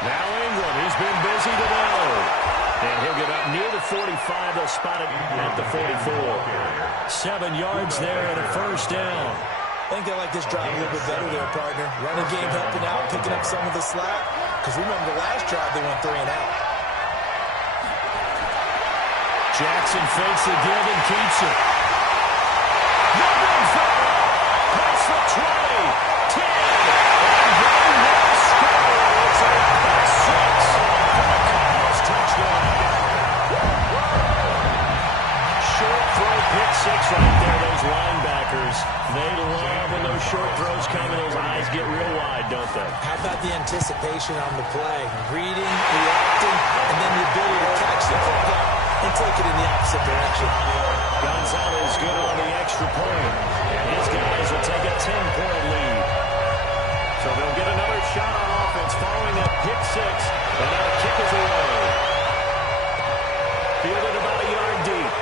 Now Ingram, he's been busy today. And he'll get up near the 45. They'll spot it at the 44. 7 yards there and a first down. I think they like this drive a little bit better there, partner. Running game helping out, picking up some of the slack. Because remember the last drive, they went 3 and out. Jackson fakes the give and keeps it. Nothing's there. Past the 20, 10, and one more score. It's a plus 6 for the Cardinals touchdown. Short throw, pick 6 right there. Those linebackers, they love when those short throws come and those eyes get real wide, don't they? How about the anticipation on the play? Reading, reacting, and then the ability to catch the football and take it in the opposite direction. Gonzalez good on the extra point. And his guys will take a 10-point lead. So they'll get another shot on offense following that pick 6. And now the kick is away. Fielded about a yard deep.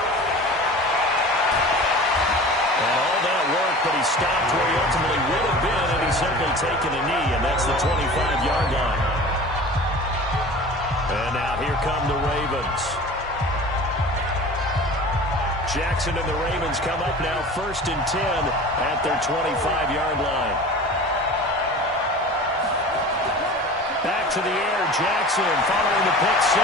And all that work, but he stopped where he ultimately would have been, and he's simply taken a knee, and that's the 25-yard line. And now here come the Ravens. Jackson and the Ravens come up now 1st and 10 at their 25-yard line. Back to the air, Jackson following the pick 6.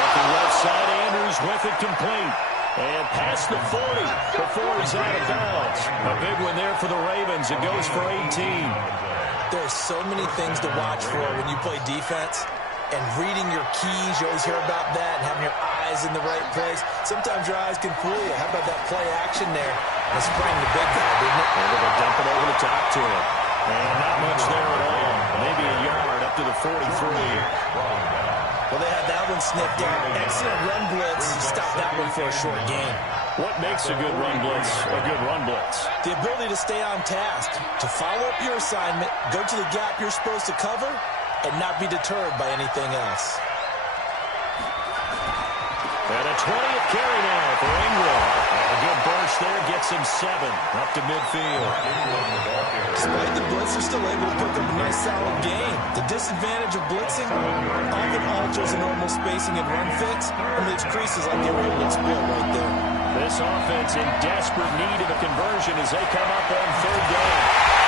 Looking left side, Andrews with it complete. And past the 40 before he's out of bounds. A big one there for the Ravens. It goes for 18. There's so many things to watch for when you play defense. And reading your keys, you always hear about that, and having your eyes in the right place. Sometimes your eyes can fool you. How about that play action there? And spraying the big guy, didn't it? They're going to dump it over the top to him. And not much there at all. Maybe a yard up to the 43. Well, they had that one sniffed out. Excellent run blitz. Stopped that one for a short gain. What makes a good run blitz a good run blitz? The ability to stay on task, to follow up your assignment, go to the gap you're supposed to cover, and not be deterred by anything else. And a 20th carry now for Ingram. A good burst there, gets him 7 up to midfield. Despite the blitz, they're still able to pick up a nice solid gain. The disadvantage of blitzing often alters the normal spacing and run fits and leaves creases like they were able to exploit right there. This offense in desperate need of a conversion as they come up on 3rd down.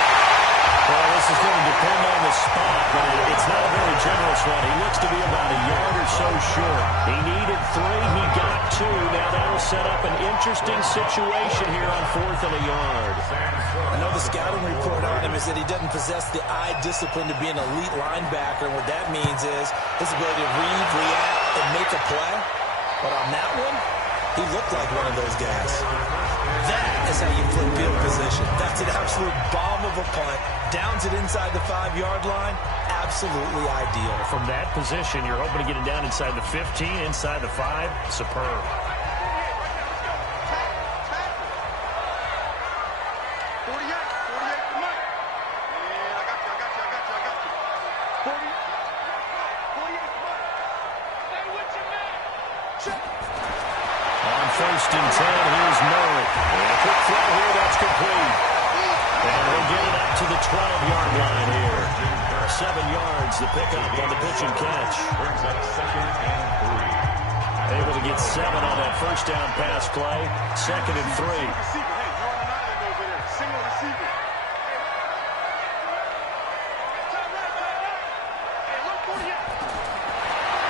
Well, this is going to depend on the spot, but it's not a very generous one. He looks to be about a yard or so short. He needed 3. He got 2. Now that'll set up an interesting situation here on 4th and a yard. I know the scouting report on him is that he doesn't possess the eye discipline to be an elite linebacker, and what that means is his ability to read, react, and make a play. But on that one, he looked like one of those guys. That is how you flip field position. That's an absolute bomb of a punt. Downs it inside the 5-yard line. Absolutely ideal. From that position, you're hoping to get it down inside the 15, inside the 5. Superb. 1st and 10, here's Murray. And a quick throw here, that's complete. And they'll get it up to the 12-yard line here. 7 yards, the pickup on the pitch and catch. Able to get 7 on that first down pass play. 2nd and 3.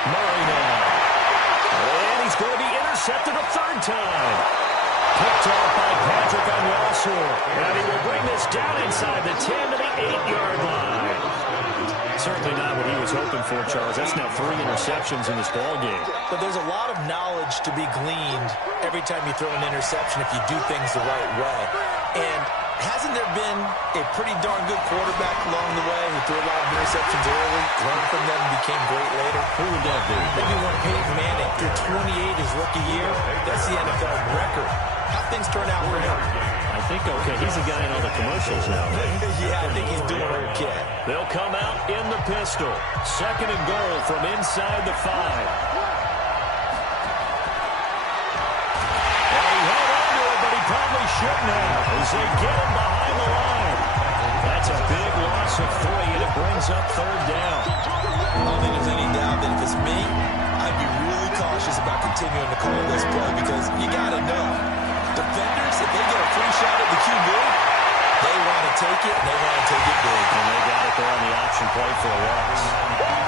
Murray now. And he's going to be intercepted. intercepted a third time. Picked off by Patrick on Yasser. And he will bring this down inside the 10 to the 8-yard line. Certainly not what he was hoping for, Charles. That's now 3 interceptions in this ballgame. But there's a lot of knowledge to be gleaned every time you throw an interception if you do things the right way. And hasn't there been a pretty darn good quarterback along the way who threw a lot of interceptions early, learned from them, and became great later? Who would that be? Maybe one Peyton Manning threw 28 his rookie year. That's the NFL record. How things turn out for him? I think okay. He's the guy in all the commercials now, right? Yeah, I think he's doing okay. They'll come out in the pistol. 2nd and goal from inside the 5. And he held on to it, but he probably shouldn't have as they get him behind the line. That's a big loss of 3, and it brings up 3rd down. I don't think there's any doubt that if it's me, I'd be really cautious about continuing to call this play because you got to know. Defenders, if they get a free shot at the QB, they want to take it, and they want to take it big. And they got it there on the option play for a loss.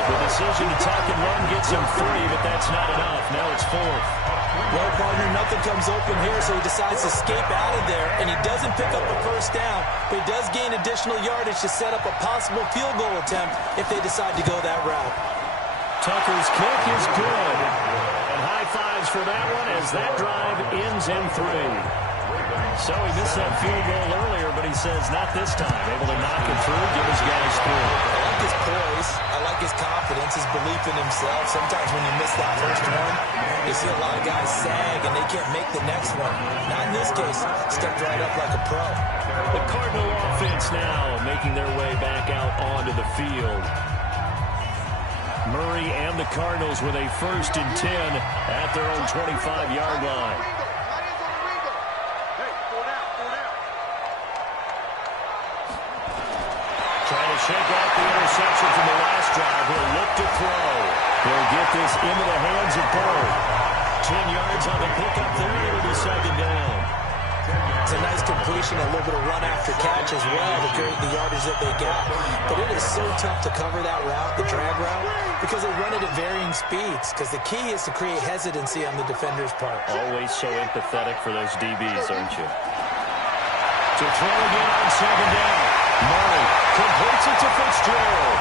The decision to tuck and run gets him 3, but that's not enough. Now it's 4th. Well, partner, nothing comes open here, so he decides to escape out of there, and he doesn't pick up a first down, but he does gain additional yardage to set up a possible field goal attempt if they decide to go that route. Tucker's kick is good. And high fives for that one as that drive ends in 3. So he missed that field goal earlier, but he says not this time. Able to knock it through, give his guys through. I like his poise. I like his confidence, his belief in himself. Sometimes when you miss that first one, you see a lot of guys sag and they can't make the next one. Not in this case. Stepped right up like a pro. The Cardinal offense now making their way back out onto the field. Murray and the Cardinals with a 1st and 10 at their own 25-yard line. Trying to shake off the interception from the last drive. He'll look to throw. He'll get this into the hands of Burr. 10 yards on the pickup there. It'll be 2nd down. It's a nice completion, a little bit of run after catch as well to create the yardage that they got. But it is so tough to cover that route, the drag route, because they run it at varying speeds. Because the key is to create hesitancy on the defender's part. Always so empathetic for those DBs, aren't you? To throw again on 2nd down. Murray completes it to Fitzgerald.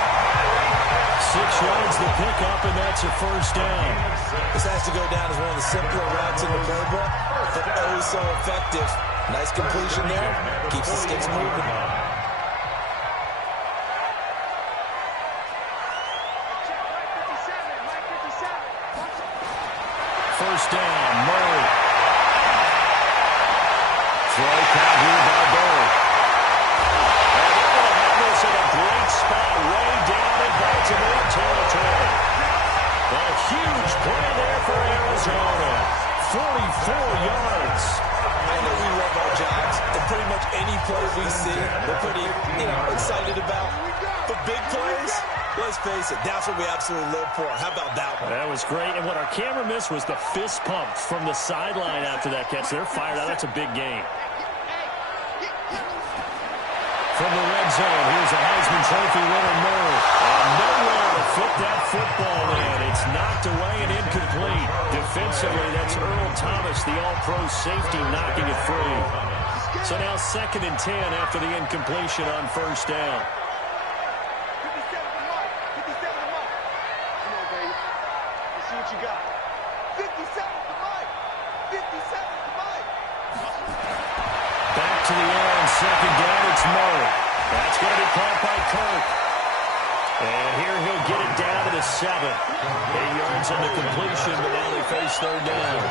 6 yards the pickup, and that's a 1st down. This has to go down as one of the simpler routes in the playbook, but oh so effective. Nice completion there. Keeps the sticks moving. 1st down, Murray. Throw caught here by Burr. And they're going to have this in a great spot way down in Baltimore territory. A huge play there for Arizona. 44 yards. I know we love our jobs, and pretty much any play we see, we're pretty, excited about. But big plays, let's face it, that's what we absolutely live for. How about that one? That was great, and what our camera missed was the fist pump from the sideline after that catch. They're fired out. That's a big game. From the red zone, here's a Heisman Trophy winner, Murray. And nowhere to fit that football in. It's knocked away and incomplete. Defensively, that's Earl Thomas, the all-pro safety, knocking it free. So now 2nd and 10 after the incompletion on 1st down. 57 to Mike. 57 to Mike. Come on, baby. Let's see what you got. 57 to Mike. 57 to Mike. Back to the air on 2nd down. It's Murray. That's going to be caught by Kirk. And here he'll get it down to the 7. 8 yards on the completion, but now they face 3rd down.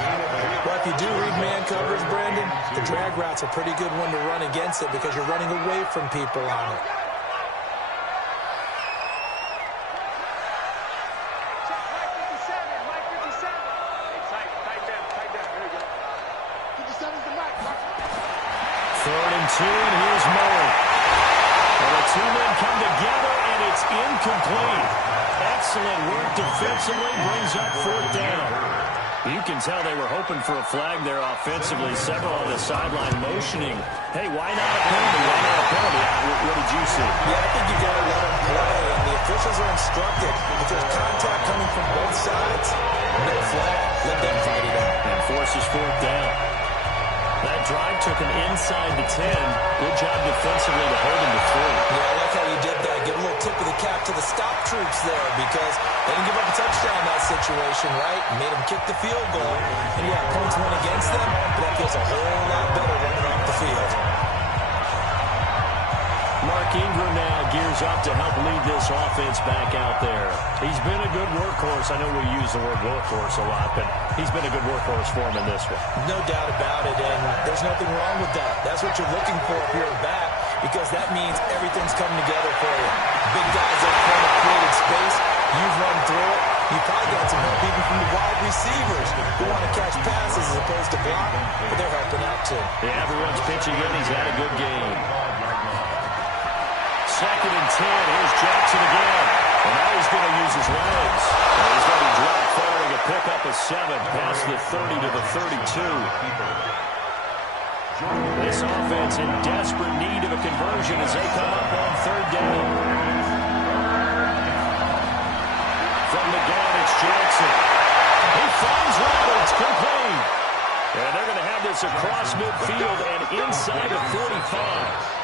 Well, if you do read man coverage, Brandon, the drag route's a pretty good one to run against it because you're running away from people on it. Check Mike 57. Mike 57. Hey, tight down. There you go. 57's the Mike. 3rd and 2, and here's Murray. Well, the 2 men come together, and it's incomplete. Excellent work defensively, brings up 4th down. You can tell they were hoping for a flag there offensively. Several on the sideline motioning. Hey, why not a penalty? Why not a penalty? What did you see? Yeah, I think you got to let him play, and the Officials are instructed, if there's contact coming from both sides, no flag. Let them fight it out. And forces fourth down. That drive took him inside the 10. Good job defensively to hold him to 3. Yeah, I like how you did that. Give a little tip of the cap to the stop troops there because they didn't give up a touchdown in that situation, right? Made them kick the field goal. And yeah, points went against them, but that feels a whole lot better running off the field. Mark Ingram now gears up to help lead this offense back out there. He's been a good workhorse. I know we use the word workhorse a lot, but he's been a good workhorse for him in this one. No doubt about it, and there's nothing wrong with that. That's what you're looking for if you're a back, because that means everything's coming together for you. Big guys up front have created space. You've run through it. You've probably got some help even from the wide receivers who want to catch passes as opposed to block, but they're helping out too. Yeah, everyone's pitching in. He's had a good game. 2nd and 10. Here's Jackson again. And now he's going to use his legs. And he's going to drop firing a pickup of 7 past the 30 to the 32. This offense in desperate need of a conversion as they come up on 3rd down. From the gun, it's Jackson. He finds Roberts, complete. And they're going to have this across midfield and inside of 45.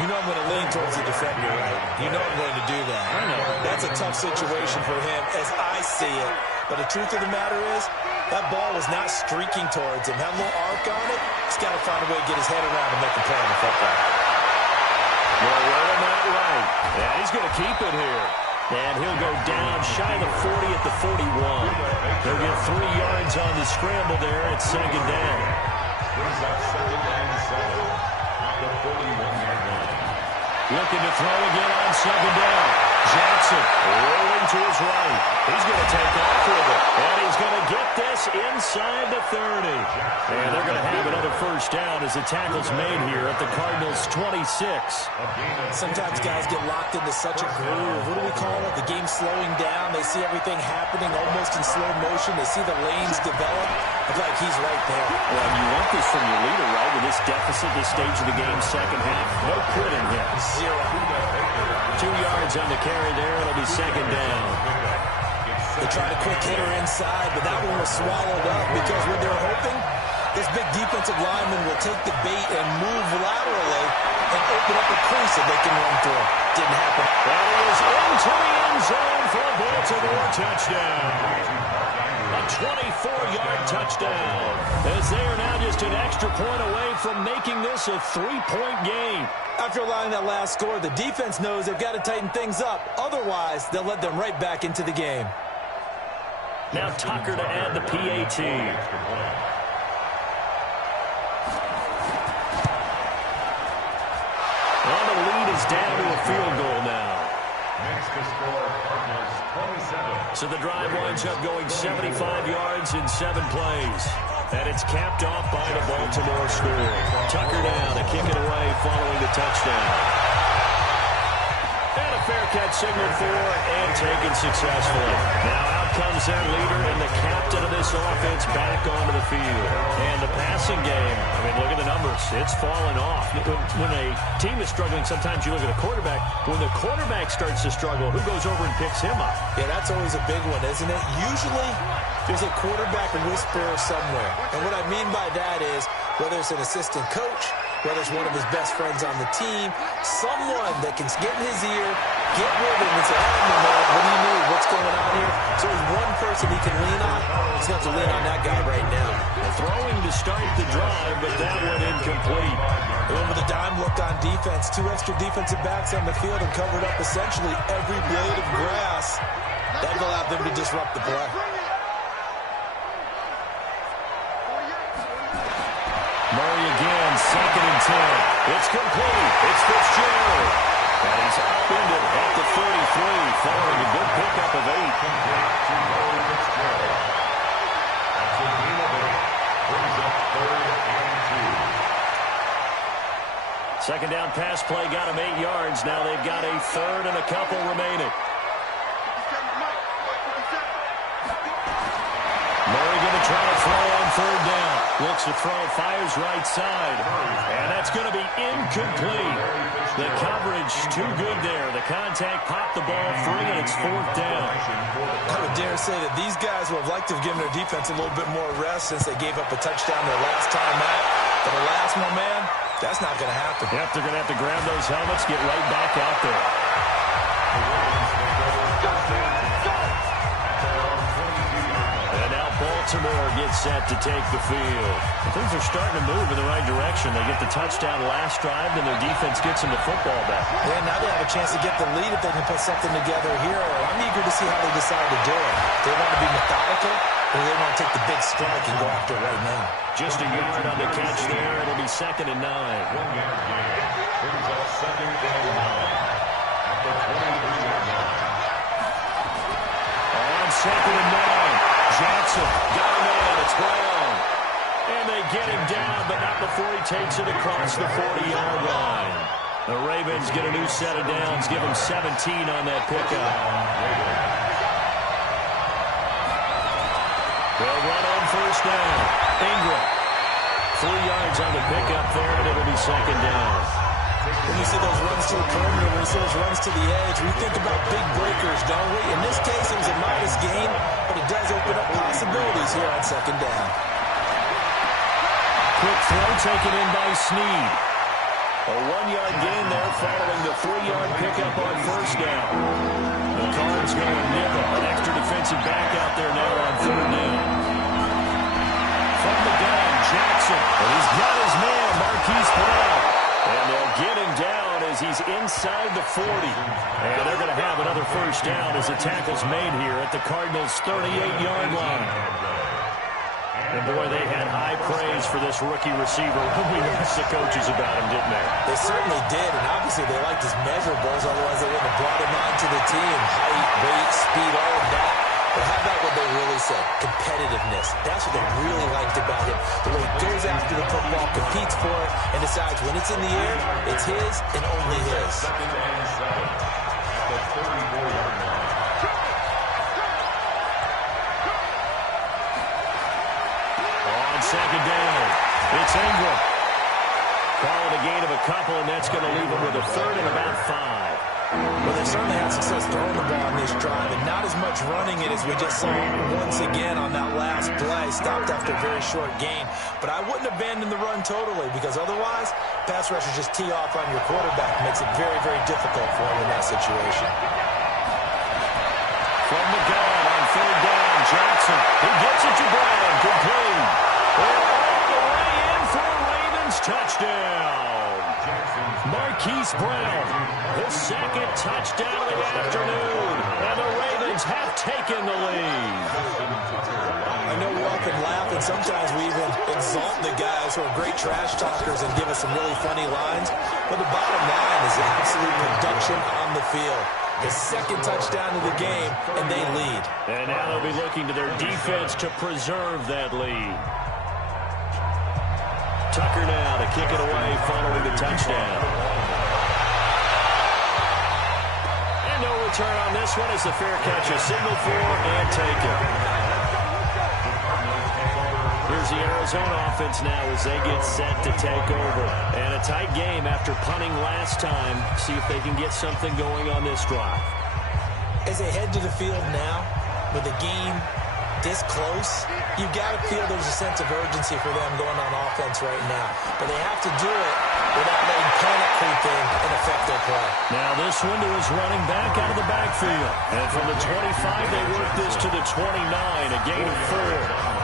You know I'm going to lean towards the defender, right? You know I'm going to do that. I know. That's a tough situation for him as I see it. But the truth of the matter is, that ball was not streaking towards him. Had a little arc on it. He's got to find a way to get his head around and make the play on the football. Well, read him out right. And he's going to keep it here. And he'll go down shy of the 40 at the 41. He'll get 3 yards on the scramble there at 2nd down. Looking to throw again on 2nd down. Jackson rolling to his right. He's going to take off with it. And he's going to get this inside the 30. And they're going to have another 1st down as the tackle's made here at the Cardinals' 26. Sometimes guys get locked into such a groove. What do we call it? The game slowing down. They see everything happening almost in slow motion. They see the lanes develop. I feel like he's right there. Well, you want this from your leader, right? With this deficit, this stage of the game, 2nd half. No quitting him. 0. 2 yards on the carry there. It'll be 2nd down. They tried a quick hitter inside, but that one was swallowed up because what they're hoping, this big defensive lineman will take the bait and move laterally and open up a crease that they can run through. Didn't happen. That is into the end zone for a Baltimore touchdown. A 24-yard touchdown. As they are now just an extra point away from making this a 3-point game. After allowing that last score, the defense knows they've got to tighten things up. Otherwise, they'll let them right back into the game. Now Tucker to add the PAT. And the lead is down to a field goal now. So the drive winds up going 75 yards in 7 plays. And it's capped off by the Baltimore score. Tucker down to kick it away following the touchdown. And a fair catch signaled for and taken successfully. Now out comes their leader and the captain of this offense back onto the field. And the passing game, I mean, look at the numbers. It's fallen off. When a team is struggling, sometimes you look at a quarterback. When the quarterback starts to struggle, who goes over and picks him up? Yeah, that's always a big one, isn't it? Usually, there's a quarterback whisperer somewhere. And what I mean by that is, whether it's an assistant coach, whether it's one of his best friends on the team, someone that can get in his ear, get with him and say, hey, man, what do you need? What's going on here? So there's one person he can lean on. He's going to have to lean on that guy right now. Throwing to start the drive, but that one incomplete. They went with a dime look on defense. 2 extra defensive backs on the field and covered up essentially every blade of grass. That allowed them to disrupt the play. Murray again, 2nd and 10. It's complete. It's Fitzgerald. And he's upended at the 33, following a good pickup of 8. Second down pass play got him 8 yards. Now they've got a 3rd and a couple remaining. Murray going to try to throw on 3rd down. Looks to throw, fires right side. And that's going to be incomplete. The coverage too good there. The contact popped the ball free, and it's 4th down. I would dare say that these guys would have liked to have given their defense a little bit more rest since they gave up a touchdown their last time out. But alas, my man, that's not going to happen. Yep, they're going to have to grab those helmets, get right back out there. And now Baltimore gets set to take the field. Things are starting to move in the right direction. They get the touchdown last drive, and their defense gets them the football back. Yeah, now they have a chance to get the lead if they can put something together here. I'm eager to see how they decide to do it. They want to be methodical, or they want to take the big strike and go after it right now. Just a yard on the catch there. It'll be 2nd and 9. 1 yard gain. Brings up 2nd and 9 at the 23-yard line. On 2nd and 9. Jackson got a man. It's Brown. And they get him down, but not before he takes it across the 40-yard line. The Ravens get a new set of downs. Give them 17 on that pickup. They'll run on 1st down. Ingram. 3 yards on the pickup there, and it'll be 2nd down. When you see those runs to the perimeter, when you see those runs to the edge, we think about big breakers, don't we? In this case, it was a modest gain, but it does open up possibilities here on 2nd down. Quick throw taken in by Snead. A 1-yard gain there following the 3-yard pickup on 1st down. The Cards going nickel. An extra defensive back out there now on 3rd down. From the gun, Jackson. And he's got his man, Marquise Brown. And they'll get him down as he's inside the 40. And they're going to have another 1st down as the tackle's made here at the Cardinals' 38-yard line. And boy, they had high praise for this rookie receiver when we asked the coaches about him, didn't they? They certainly did, and obviously they liked his measurables, otherwise they wouldn't have brought him onto the team. Height, weight, speed, all of that. But how about what they really said? Competitiveness. That's what they really liked about him. The way he goes after the football, competes for it, and decides when it's in the air, it's his and only his. 2nd and 7 at the 34-yard line. On 2nd down, it's Ingram. Call it a gain of a couple, and that's going to leave him with a 3rd and about 5. Well, they certainly had success throwing the ball on this drive, and not as much running it as we just saw once again on that last play. Stopped after a very short gain. But I wouldn't abandon the run totally, because otherwise, pass rushers just tee off on your quarterback. Makes it very, very difficult for him in that situation. From the gun on 3rd down, Jackson. He gets it to Brown. Complete. All the way in for a Ravens touchdown. Marquise Brown, the 2nd touchdown of the afternoon, and the Ravens have taken the lead. I know we often laugh, and sometimes we even exalt the guys who are great trash talkers and give us some really funny lines, but the bottom line is the absolute production on the field. The 2nd touchdown of the game, and they lead. And now they'll be looking to their defense to preserve that lead. Tucker now to kick it away following the touchdown. And no return on this one as the fair catch is signaled for and taken. Here's the Arizona offense now as they get set to take over. And a tight game after punting last time. See if they can get something going on this drive. As they head to the field now, with the game this close, you've got to feel there's a sense of urgency for them going on offense right now. But they have to do it without letting panic creep in and affect their play. Now this window is running back out of the backfield. And from the 25, they work this to the 29, a gain of 4.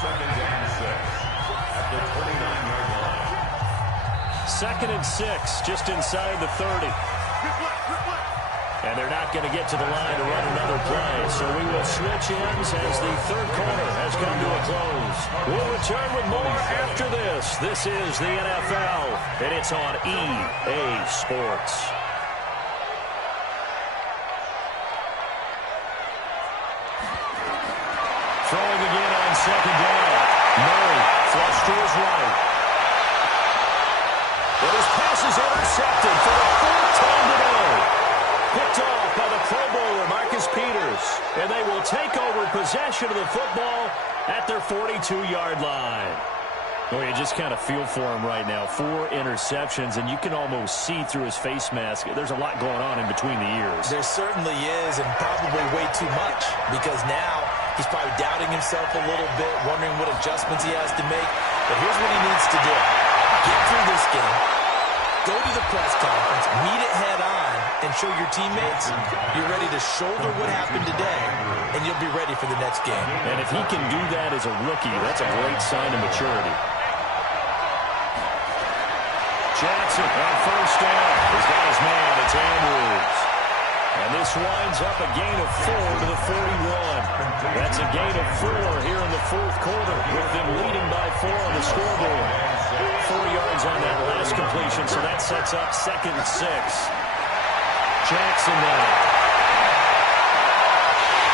2nd and 6 at the 29-yard line. 2nd and 6, just inside the 30. And they're not going to get to the line to run another play. So we will switch ends as the 3rd quarter has come to a close. We'll return with more after this. This is the NFL, and it's on EA Sports. Throwing again on 2nd down. Murray flush to his right. But his pass is intercepted for the 4th time today. Picked off by the Pro Bowler, Marcus Peters. And they will take over possession of the football at their 42-yard line. Well, you just kind of feel for him right now. 4 interceptions, and you can almost see through his face mask. There's a lot going on in between the ears. There certainly is, and probably way too much, because now he's probably doubting himself a little bit, wondering what adjustments he has to make. But here's what he needs to do. Get through this game, go to the press conference, meet it head on, and show your teammates you're ready to shoulder what happened today, and you'll be ready for the next game. And if he can do that as a rookie, that's a great sign of maturity. Jackson on first down. He's got his man. It's Andrews. And this winds up a gain of 4 to the 41. That's a gain of 4 here in the fourth quarter, with them leading by 4 on the scoreboard. 4 yards on that last completion, so that sets up 2nd and 6. Jackson now.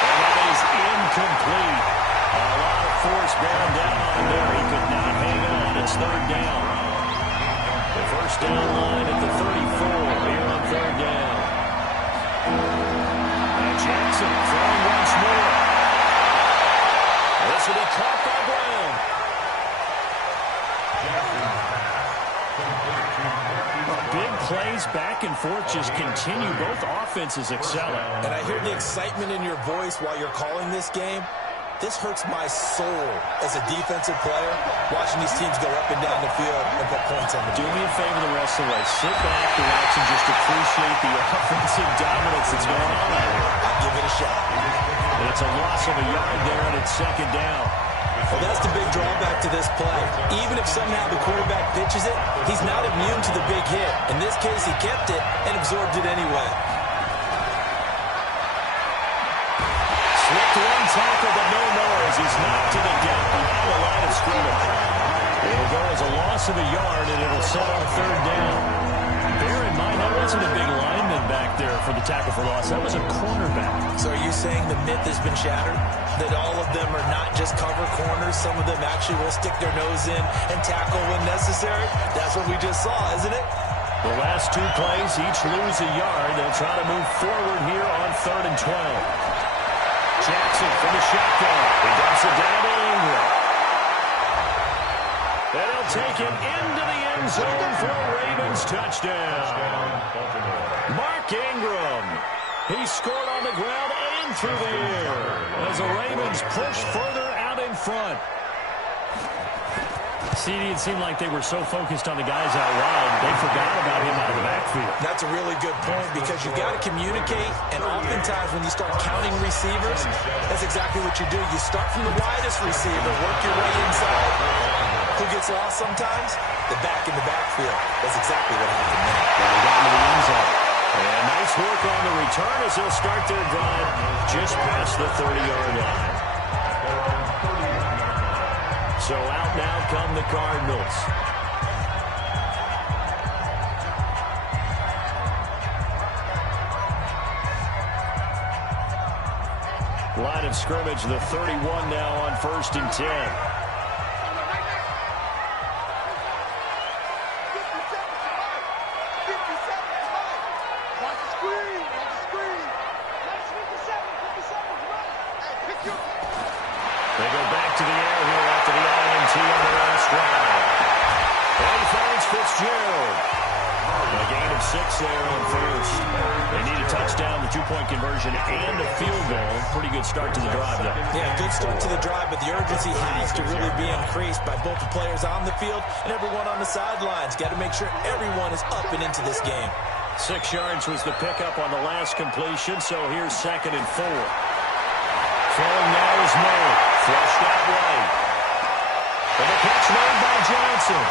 And that is incomplete. A lot of force bearing down on him there. He could not hang on. It's 3rd down. The first down line at the 34 here on 3rd down. And Jackson throwing once more. This will be caught by Brown. Big plays back and forth just continue. Both offenses excelling. And I hear the excitement in your voice while you're calling this game. This hurts my soul as a defensive player, watching these teams go up and down the field and put points on the Do board. me a favor the rest of the way. Sit back, relax, and just appreciate the offensive dominance that's going on out here. I'll give it a shot. It's a loss of a yard there, and it's 2nd down. Well, that's the big drawback to this play. Even if somehow the quarterback pitches it, he's not immune to the big hit. In this case, he kept it and absorbed it anyway. Slipped one tackle, but no more as he's knocked to the deck behind the line of scrimmage. It'll go as a loss of a yard, and it'll set up 3rd down. Bear in mind, that wasn't a big lineman back there for the tackle for loss. That was a cornerback. So are you saying the myth has been shattered? That all of them are not just cover corners? Some of them actually will stick their nose in and tackle when necessary? That's what we just saw, isn't it? The last 2 plays, each lose a yard. They'll try to move forward here on 3rd and 12. Jackson from the shotgun. He dumps it down to Ingram. And he'll take it into the end zone for a Ravens touchdown. Mark Ingram. He scored on the ground and through the air as the Ravens push further out in front. CD, it seemed like they were so focused on the guys out wide, they forgot about him out of the backfield. That's a really good point, because you've got to communicate, and oftentimes when you start counting receivers, that's exactly what you do. You start from the widest receiver, work your way inside. Who gets lost sometimes? The back in the backfield. That's exactly what happened there. They got into the end zone. And nice work on the return as they'll start their drive just past the 30-yard line. So out now come the Cardinals. Line of scrimmage, the 31 now on 1st and 10. They go back to the air here after the INT on the last drive. And he finds Fitzgerald. A gain of 6 there on 1st. They need a touchdown, the 2-point conversion, and a field goal. Pretty good start to the drive, though. Yeah, good start to the drive, but the urgency has to really be increased by both the players on the field and everyone on the sidelines. Got to make sure everyone is up and into this game. 6 yards was the pickup on the last completion, so here's 2nd and 4. Throwing now is Moore. Flushed out right. And the catch made by Johnson.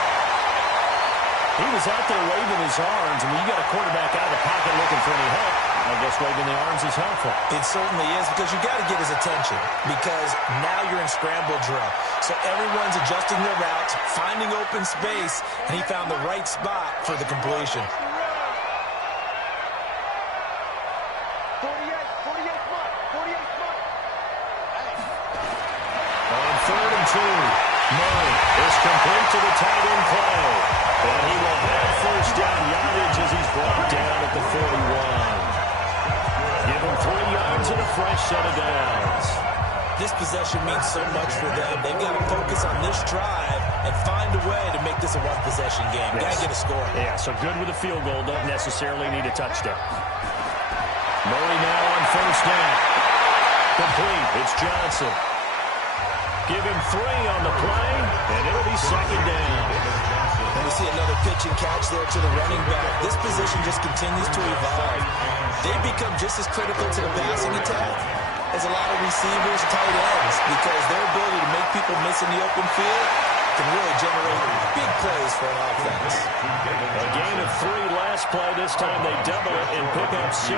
He was out there waving his arms. I mean, you got a quarterback out of the pocket looking for any help. I guess waving the arms is helpful. It certainly is, because you got to get his attention, because now you're in scramble drill. So everyone's adjusting their routes, finding open space, and he found the right spot for the completion. 3rd and 2. Murray is complete to the tight end play. And he will have 1st down yardage as he's brought down at the 41. Give him 3 yards and a fresh set of downs. This possession means so much for them. They've got to focus on this drive and find a way to make this a one-possession game. Got to get a score. Yeah, so good with a field goal. Don't necessarily need a touchdown. Murray now on first down. Complete. It's Johnson. Give him 3 on the play, and it'll be second down. And we see another pitch and catch there to the running back. This position just continues to evolve. They become just as critical to the passing attack as a lot of receivers, tight ends, because their ability to make people miss in the open field can really generate big plays for an offense. A gain of 3 last play. This time they double it and pick up 6.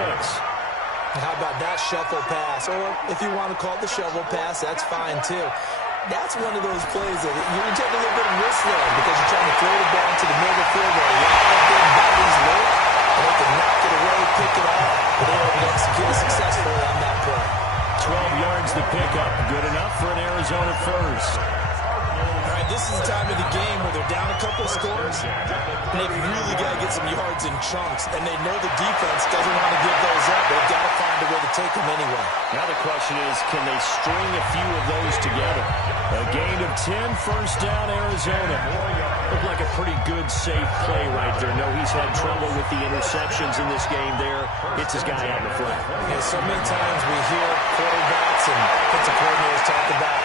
How about that shuffle pass? Or if you want to call it the shovel pass, that's fine too. That's one of those plays that you can take a little bit of risk there because you're trying to throw the ball into the middle of the field where a lot of big bodies lurk, and they can knock it away, pick it off, but they were able to execute it successfully on that play. 12 yards to pick up. Good enough for an Arizona first. All right, this is the time of the game where they're down a couple of scores, and they've really got to get some yards in chunks, and they know the defense doesn't want to give those up. They've got to find a way to take them anyway. Now the question is, can they string a few of those together? A gain of 10, first down, Arizona. Looked like a pretty good, safe play right there. No, he's had trouble with the interceptions in this game there. Hits his guy out in the flat. Yeah, so many times we hear quarterbacks and defensive coordinators talk about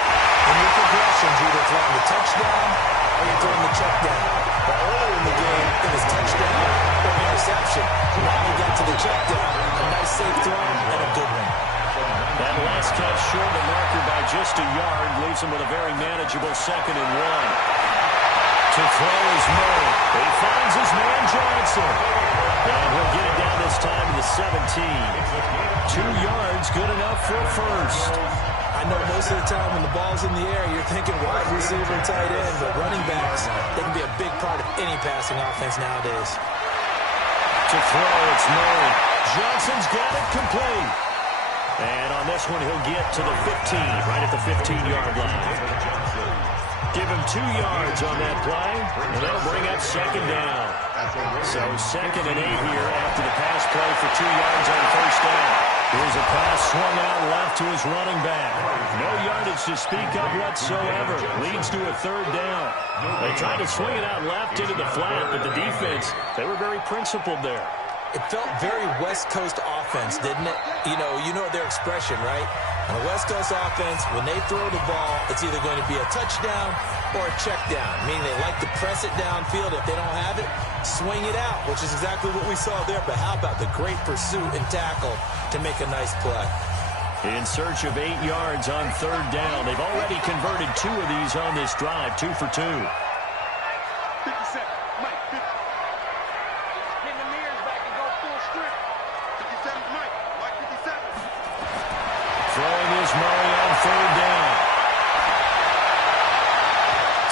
in your progressions, you're either throwing the touchdown or you're throwing the check down. But earlier in the game, it was touchdown or interception. Now we got to the check down. A nice safe throw and a good one. That last catch short of the marker by just a yard leaves him with a very manageable 2nd and 1. To throw is Murray. He finds his man Johnson. And he'll get it down this time to the 17. 2 yards, good enough for a first. I know most of the time when the ball's in the air, you're thinking wide receiver and tight end, but running backs, they can be a big part of any passing offense nowadays. To throw, it's Murray. Johnson's got it complete. And on this one, he'll get to the 15, right at the 15-yard line. Give him 2 yards on that play, and that'll bring up second down. So 2nd and 8 here after the pass play for 2 yards on first down. Here's a pass swung out left to his running back. No yardage to speak of whatsoever. Leads to a 3rd down. They tried to swing it out left into the flat, but the defense, they were very principled there. It felt very West Coast offense, didn't it? You know their expression, right? On a West Coast offense, when they throw the ball, it's either going to be a touchdown or a check down, meaning they like to press it downfield. If they don't have it, swing it out, which is exactly what we saw there. But how about the great pursuit and tackle to make a nice play? In search of 8 yards on 3rd down. They've already converted 2 of these on this drive, 2 for 2. 57, Mike, 50. Pin the mirrors back and go full strength. 57, Mike, 57. Throwing is Murray on 3rd down.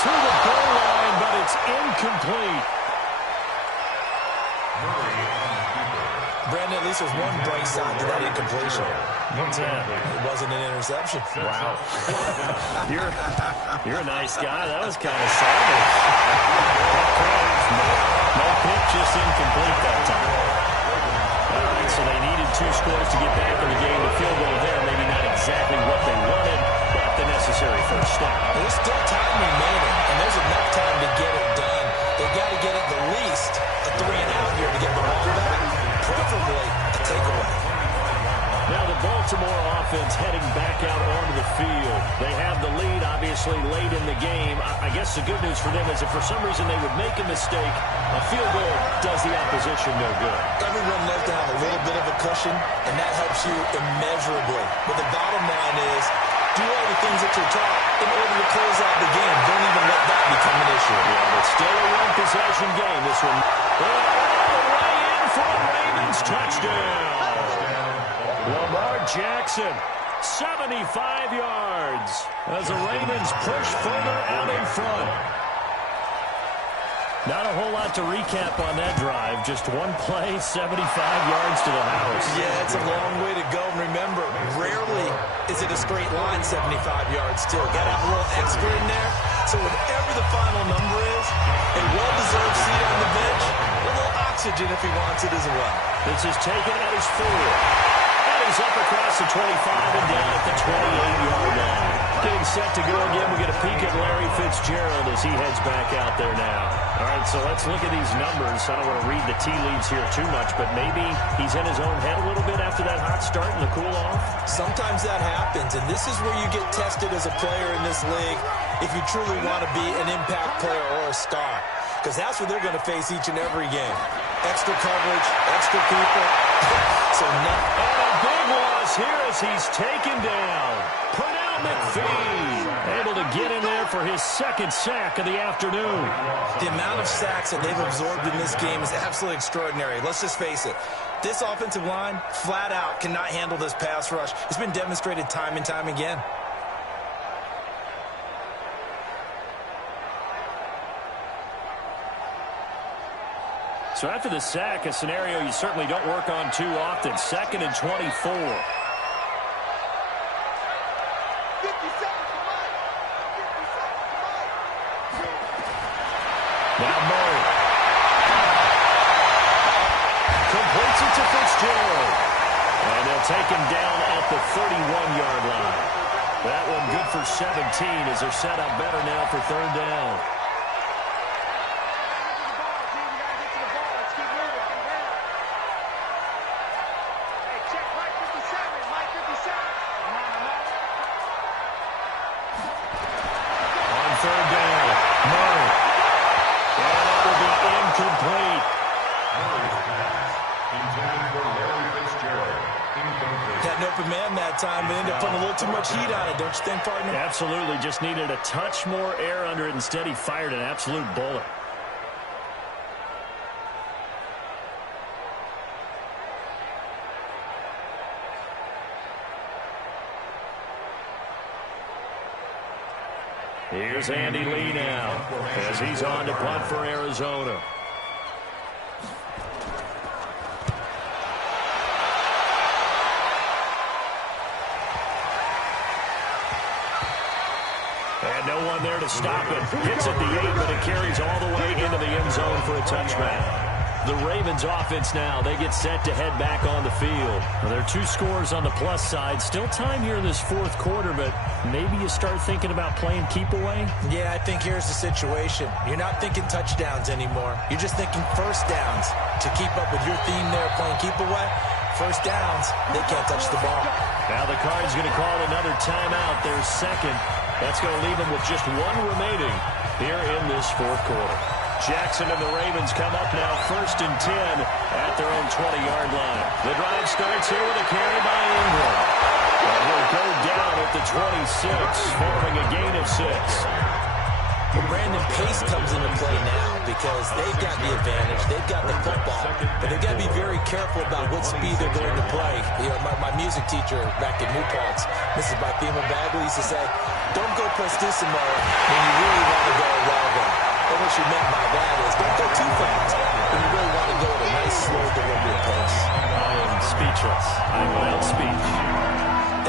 To the goal line, but it's incomplete. Brandon, at least there's one bright side to that incompletion. What's that? It wasn't an interception. Wow. You're a nice guy. That was kind of savage. No pick, just incomplete that time. All right, so they needed 2 scores to get back in the game. The field goal there, maybe not exactly what they wanted, but the necessary first step. There's still time remaining, and there's enough time to get it done. They've got to get at the least a 3 and out here to get the ball back, preferably a takeaway. Now the Baltimore offense heading back out onto the field. They have the lead, obviously, late in the game. I guess the good news for them is if for some reason they would make a mistake, a field goal does the opposition no good. Everyone loves to have a little bit of a cushion, and that helps you immeasurably. But the bottom line is, do all the things that you're taught in order to close out the game. Don't even let that become an issue. Yeah, but still a one-possession game, this one. All the way in for a Ravens touchdown. Lamar Jackson, 75 yards, as the Ravens push further out in front. Not a whole lot to recap on that drive. Just one play, 75 yards to the house. Yeah, it's a long way to go. And remember, rarely is it a straight line 75 yards still. Got to have a little extra in there. So whatever the final number is, a well-deserved seat on the bench, a little oxygen if he wants it as well. This is taken at his 4. And he's up across the 25 and down at the 28-yard line. Getting set to go again. We get a peek at Larry Fitzgerald as he heads back out there now. All right, so let's look at these numbers. I don't want to read the tea leaves here too much, but maybe he's in his own head a little bit after that hot start and the cool-off. Sometimes that happens, and this is where you get tested as a player in this league if you truly want to be an impact player or a star, because that's what they're going to face each and every game. Extra coverage, extra people. And a big loss here as he's taken down. Pernell McPhee able to get in there for his second sack of the afternoon. The amount of sacks that they've absorbed in this game is absolutely extraordinary. Let's just face it. This offensive line, flat out, cannot handle this pass rush. It's been demonstrated time and time again. So after the sack, a scenario you certainly don't work on too often. 2nd and 24. 50 seconds Now Murray. Completes it to Fitzgerald. And they'll take him down at the 31-yard line. That one good for 17 as they're set up better now for 3rd down. Man that time, but ended up putting a little too much heat on it, don't you think, partner? Absolutely. Just needed a touch more air under it. Instead, he fired an absolute bullet. Here's Andy Lee now as he's on to punt for Arizona. And no one there to stop it. Hits at the 8, but it carries all the way into the end zone for a touchback. The Ravens offense now, they get set to head back on the field. Well, there are 2 scores on the plus side. Still time here in this 4th quarter, but maybe you start thinking about playing keep away? Yeah, I think here's the situation. You're not thinking touchdowns anymore. You're just thinking first downs. To keep up with your theme there, playing keep away, first downs, they can't touch the ball. Now the Cards going to call another timeout, their second. That's going to leave them with just 1 remaining here in this 4th quarter. Jackson and the Ravens come up now 1st and 10 at their own 20-yard line. The drive starts here with a carry by Ingram. And he'll go down at the 26, forming a gain of 6. Well, Brandon, pace comes into play now because they've got the advantage. They've got the football, but they've got to be very careful about what speed they're going to play. You know, my music teacher back at New Paltz, Mrs. Bathema Bagley, used to say, don't go prestissimo when you really want to go raga. And what she meant by that is don't go too fast when you really want to go at a nice, slow, deliberate pace. I am speechless. I am without speech.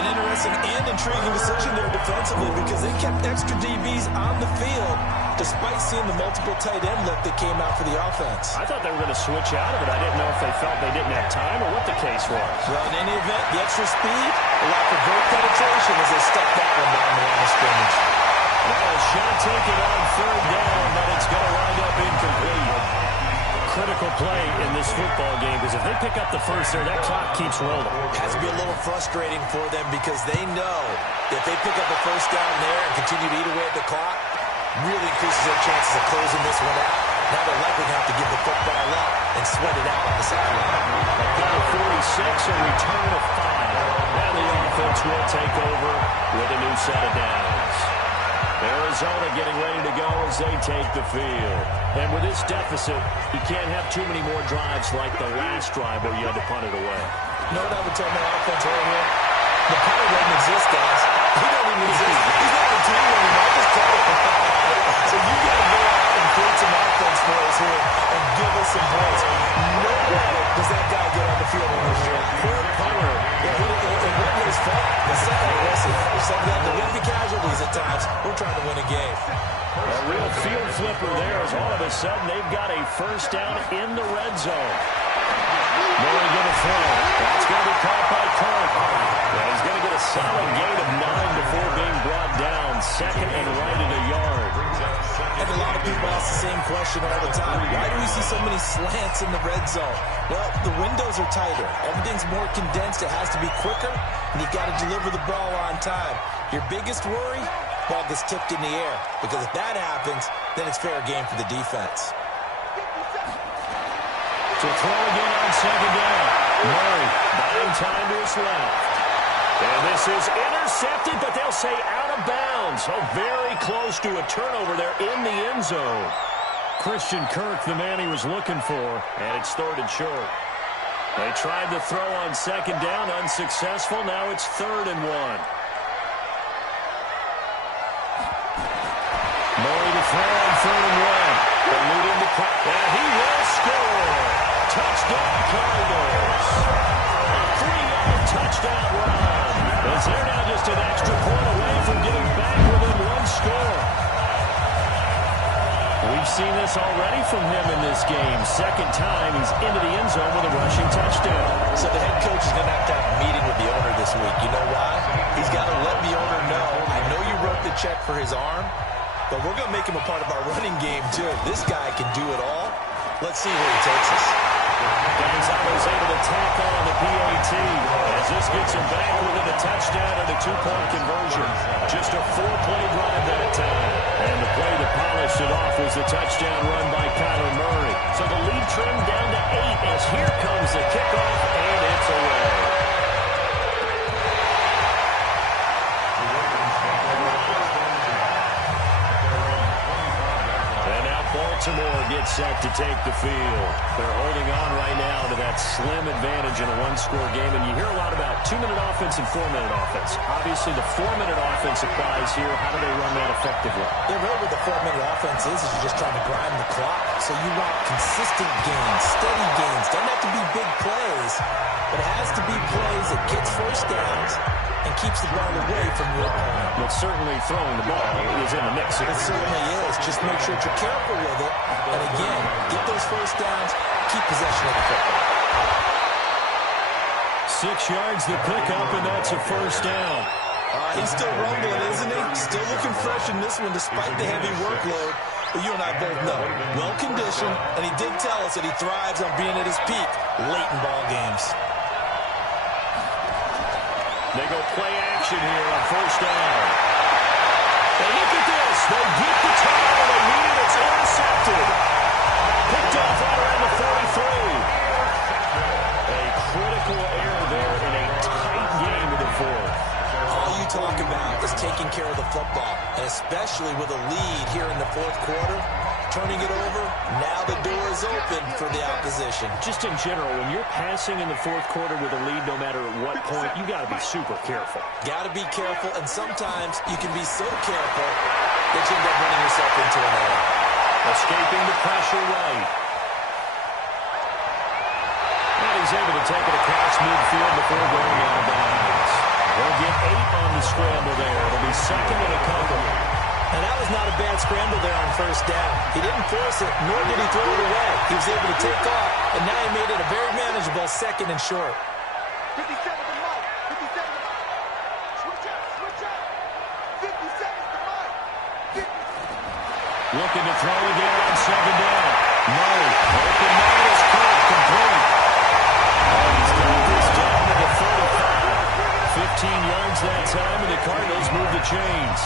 An interesting and intriguing decision there defensively because they kept extra DBs on the field despite seeing the multiple tight end look that came out for the offense. I thought they were going to switch out of it. I didn't know if they felt they didn't have time or what the case was. Well, in any event, the extra speed, a lack of great penetration as they stuck that one down the line of scrimmage. Well, a shot taken on 3rd down, but it's going to wind up incomplete. Critical play in this football game because if they pick up the first there, that clock keeps rolling. Has to be a little frustrating for them because they know that if they pick up the first down there and continue to eat away at the clock, really increases their chances of closing this one out. Now they're likely to have to give the football up and sweat it out on the sideline. About 46, a return of 5. And the offense will take over with a new set of downs. Arizona getting ready to go as they take the field. And with this deficit, you can't have too many more drives like the last drive where you had to punt it away. You know what I would tell my offense right here? The punter doesn't exist, guys. He doesn't even exist. He's not a team anymore. Just play. So you got to go out and create some offense for us here and give us some points. No way does that guy get on the field on this year. Poor punter. It wasn't his fault. The second aggressive. Some got the rugby casualties at times. We're trying to win a game. A real field flipper there as all of a sudden they've got a first down in the red zone. Murray going to throw. That's going to be caught by Kirk. Yeah, he's going to get a solid gain of 9 before being brought down. People ask the same question all the time. Why do we see so many slants in the red zone? Well, the windows are tighter. Everything's more condensed. It has to be quicker, and you've got to deliver the ball on time. Your biggest worry? Ball gets tipped in the air, because if that happens, then it's fair game for the defense. To throw again on second down. Murray buying time to his left. And this is intercepted, but they'll say out of bounds. So very close to a turnover there in the end zone. Christian Kirk, the man he was looking for, and it's third and short. They tried to throw on second down, unsuccessful. Now it's 3rd and 1. Murray to throw on 3rd and 1. Eluding the punt, and he will score. Touchdown Cardinals. A 3-yard touchdown run. As they're now just an extra point away from getting back within 1 score. We've seen this already from him in this game. Second time he's into the end zone with a rushing touchdown. So the head coach is going to have a meeting with the owner this week. You know why? He's got to let the owner know, I know you wrote the check for his arm, but we're going to make him a part of our running game too. This guy can do it all. Let's see where he takes us. Gonzalez able to tack on the PAT as this gets him back within a touchdown and a 2-point conversion. Just a 4-play drive that time. And the play that polished it off was the touchdown run by Kyler Murray. So the lead trimmed down to 8 as here comes the kickoff, and it's away. Baltimore gets set to take the field. They're holding on right now to that slim advantage in a 1-score game. And you hear a lot about 2-minute offense and 4-minute offense. Obviously, the 4-minute offense applies here. How do they run that effectively? Yeah, really what the 4-minute offense is you're just trying to grind the clock. So you want consistent gains, steady gains. Doesn't have to be big plays, but it has to be plays that gets first downs and keeps the ball away from your opponent. But certainly throwing the ball is in the mix here. It certainly is. Just make sure that you're careful with it. And again, get those first downs, keep possession of the football. 6 yards the pickup, and that's a first down. He's still rumbling, isn't he? Still looking fresh in this one despite the heavy workload. But you and I both know, well-conditioned, and he did tell us that he thrives on being at his peak late in ball games. They go play action here on first down. And look at this. They get the tackle. They need it. It's intercepted. Picked off right around the 43. A critical error there in a tight game in the fourth. All you talk about is taking care of the football, and especially with a lead here in the fourth quarter. Turning it over, now the door is open for the opposition. Just in general, when you're passing in the fourth quarter with a lead, no matter at what point, you got to be super careful. Got to be careful, and sometimes you can be so careful that you end up running yourself into an error. Escaping the pressure right. And he's able to take it across midfield before going out of bounds. They'll get 8 on the scramble there. It'll be 2nd and a couple. And that was not a bad scramble there on first down. He didn't force it, nor did he throw it away. He was able to take off, and now he made it a very manageable 2nd and short. 57 to Mike. 57 to Mike. Switch up, switch up. 50 seconds to Mike. 50. Looking to throw again on second down. Murray, open man is caught, complete. Oh, he's got this down to the 35. 15 yards that time, and the Cardinals move the chains.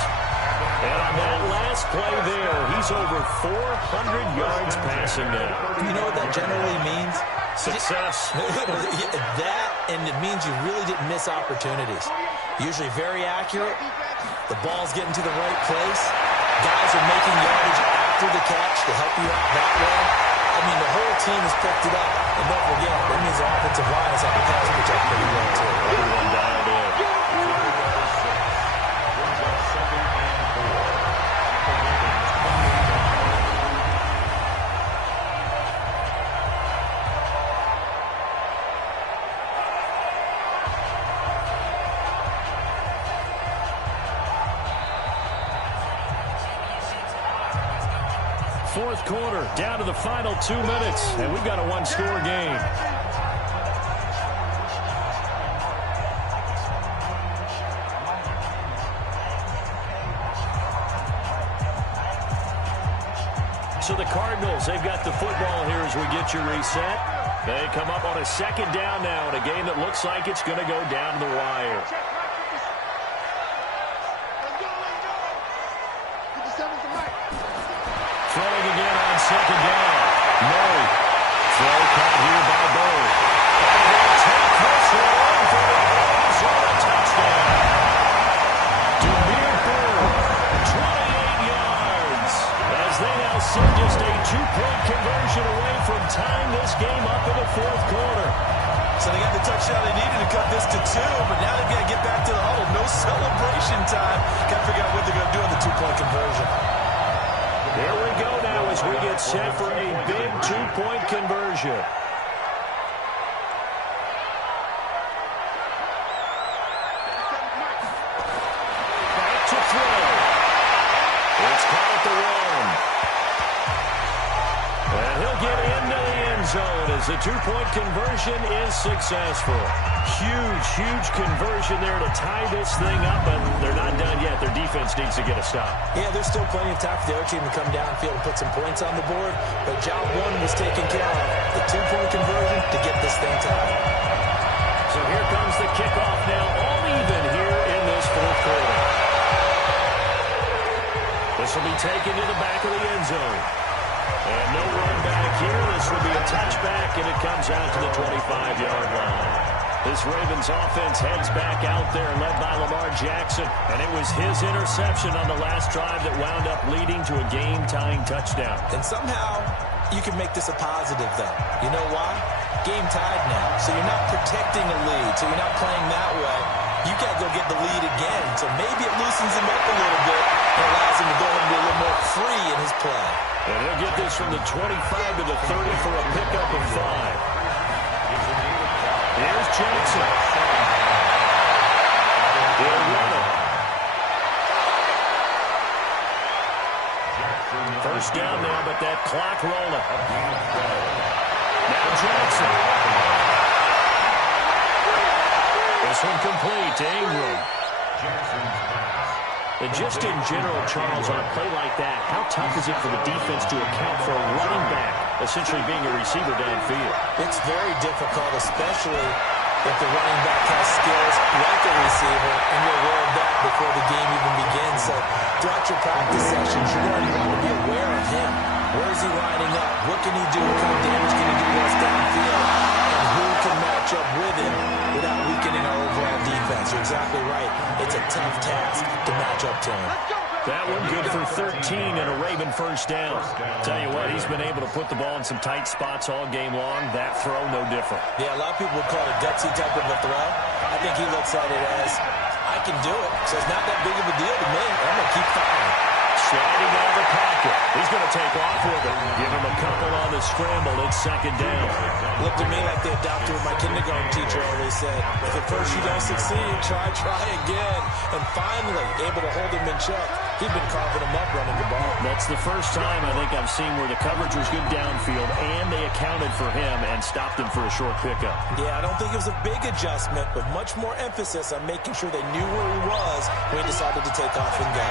And on that last play there, he's over 400 yards passing now. You know what that generally means? Success. That, and it means you really didn't miss opportunities. Usually very accurate. The ball's getting to the right place. Guys are making yardage after the catch to help you out that way. I mean, the whole team has picked it up. And don't forget, that means the offensive line has had to pass protect pretty well, too. Everyone dialed in. Fourth quarter, down to the final 2 minutes, and we've got a 1-score game. So the Cardinals, they've got the football here as we get your reset. They come up on a second down now in a game that looks like it's going to go down to the wire. Throwing again on second down. Murray. Throw caught here by Bird. And they'll take this one for the Arizona touchdown. Bird, 28 yards. As they now send just a two-point conversion away from tying this game up in the fourth quarter. So they got the touchdown they needed to cut this to 2, but now they've got to get back to the huddle. No celebration time. Got to figure out what they're going to do on the two-point conversion. Here we go now as we get set for a big two-point conversion. Back to throw. It's caught at the 1. And he'll get into the end zone as the two-point conversion is successful. Huge conversion there to tie this thing up, but they're not done yet. Their defense needs to get a stop. Yeah, there's still plenty of time for the other team to come downfield and put some points on the board, but job one was taken care of. The two-point conversion to get this thing tied. So here comes the kickoff now, all even here in this fourth quarter. This will be taken to the back of the end zone. And no run back here. This will be a touchback, and it comes out to the 25-yard line. This Ravens offense heads back out there, led by Lamar Jackson. And it was his interception on the last drive that wound up leading to a game-tying touchdown. And somehow you can make this a positive, though. You know why? Game tied now. So you're not protecting a lead, so you're not playing that way. You got to go get the lead again. So maybe it loosens him up a little bit and allows him to go and be a little more free in his play. And he'll get this from the 25 to the 30 for a pickup of 5. Here's Jackson. He'll run it. First down now, but that clock rolling. Now Jackson. This one complete to Ingram. And just in general, Charles, on a play like that, how tough is it for the defense to account for a running back essentially being a receiver downfield? It's very difficult, especially if the running back has skills like a receiver, and you're aware of that before the game even begins. So throughout your practice sessions, you're going to want to be aware of him. Where is he lining up? What can he do? What kind of damage can he do to us downfield? And who can match up with him without weakening our overall defense? You're exactly right. It's a tough task to match up to him. That one good for 13 and a Raven first down. Tell you what, he's been able to put the ball in some tight spots all game long. That throw, no different. Yeah, a lot of people would call it a gutsy type of a throw. I think he looks at it as, I can do it, so it's not that big of a deal to me. I'm going to keep firing. Sliding out of the pocket. He's going to take off with it. Give him a couple on the scramble. It's second down. Looked to me like the adopter of my kindergarten teacher always said, if at first you don't succeed, try again. And finally, able to hold him in check. He'd been carving him up running the ball. That's the first time I think I've seen where the coverage was good downfield and they accounted for him and stopped him for a short pickup. Yeah, I don't think it was a big adjustment, but much more emphasis on making sure they knew where he was when he decided to take off and go.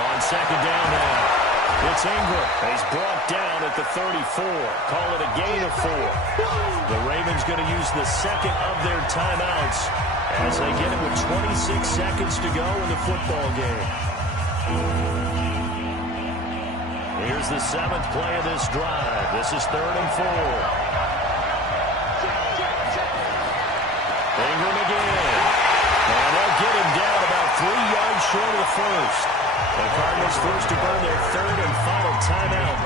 On second down now, it's Ingram. He's brought down at the 34. Call it a gain of 4. The Ravens going to use the second of their timeouts as they get it with 26 seconds to go in the football game. Here's the 7th play of this drive. This is 3rd and 4. Ingram again. And they'll get him down about 3 yards short of the first. The Cardinals forced to burn their 3rd and final timeout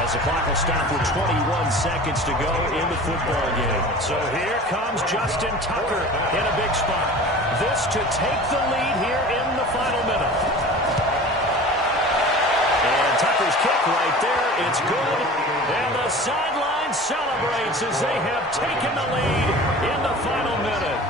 as the clock will stop with 21 seconds to go in the football game. So here comes Justin Tucker in a big spot. This to take the lead here in the final minute. And Tucker's kick right there. It's good. And the sideline celebrates as they have taken the lead in the final minute.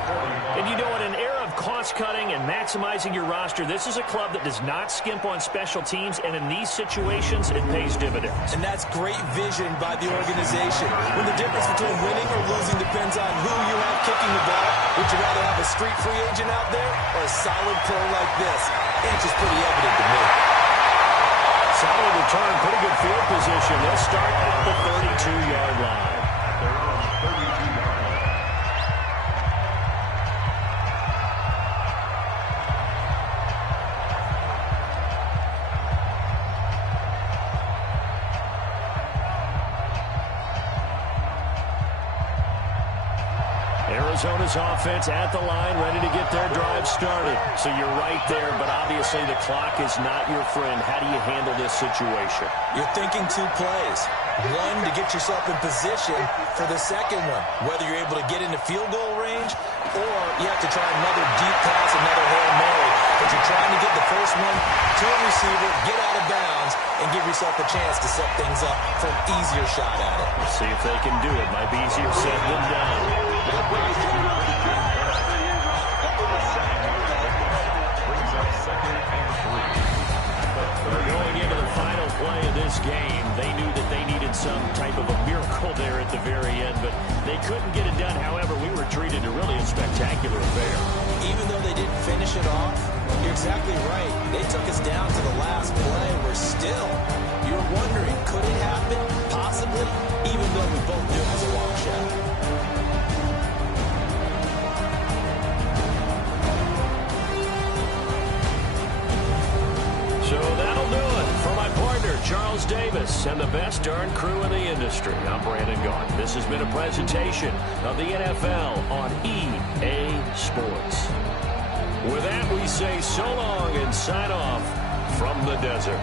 And you know, in an era of cost-cutting and maximizing your roster, this is a club that does not skimp on special teams, and in these situations, it pays dividends. And that's great vision by the organization. When the difference between winning or losing depends on who you have kicking the ball, would you rather have a street free agent out there or a solid pro like this? it's just pretty evident to me. Solid return, pretty good field position. They'll start at the 32-yard line. Their own 32-yard line. Arizona's offense at the line, ready to get their drive started. So you're right there, but obviously the clock is not your friend. How do you handle this situation? You're thinking two plays. One, to get yourself in position for the second one, whether you're able to get into field goal range or you have to try another deep pass, another Hail Mary. But you're trying to get the first one to a receiver, get out of bounds, and give yourself a chance to set things up for an easier shot at it. Let's see if they can do it. Might be easier said than done. Brings up 2nd and 3. Going into the final play of this game, they knew that they needed some type of a miracle there at the very end, but they couldn't get it done. However, we were treated to really a spectacular affair. Even though they didn't finish it off, you're exactly right. They took us down to the last play. We're still, you're wondering, could it happen? Possibly, even though we both knew it was a long shot. So that'll do it for my partner, Charles Davis, and the best darn crew in the industry. I'm Brandon Gaughan. This has been a presentation of the NFL on EA Sports. With that, we say so long and sign off from the desert.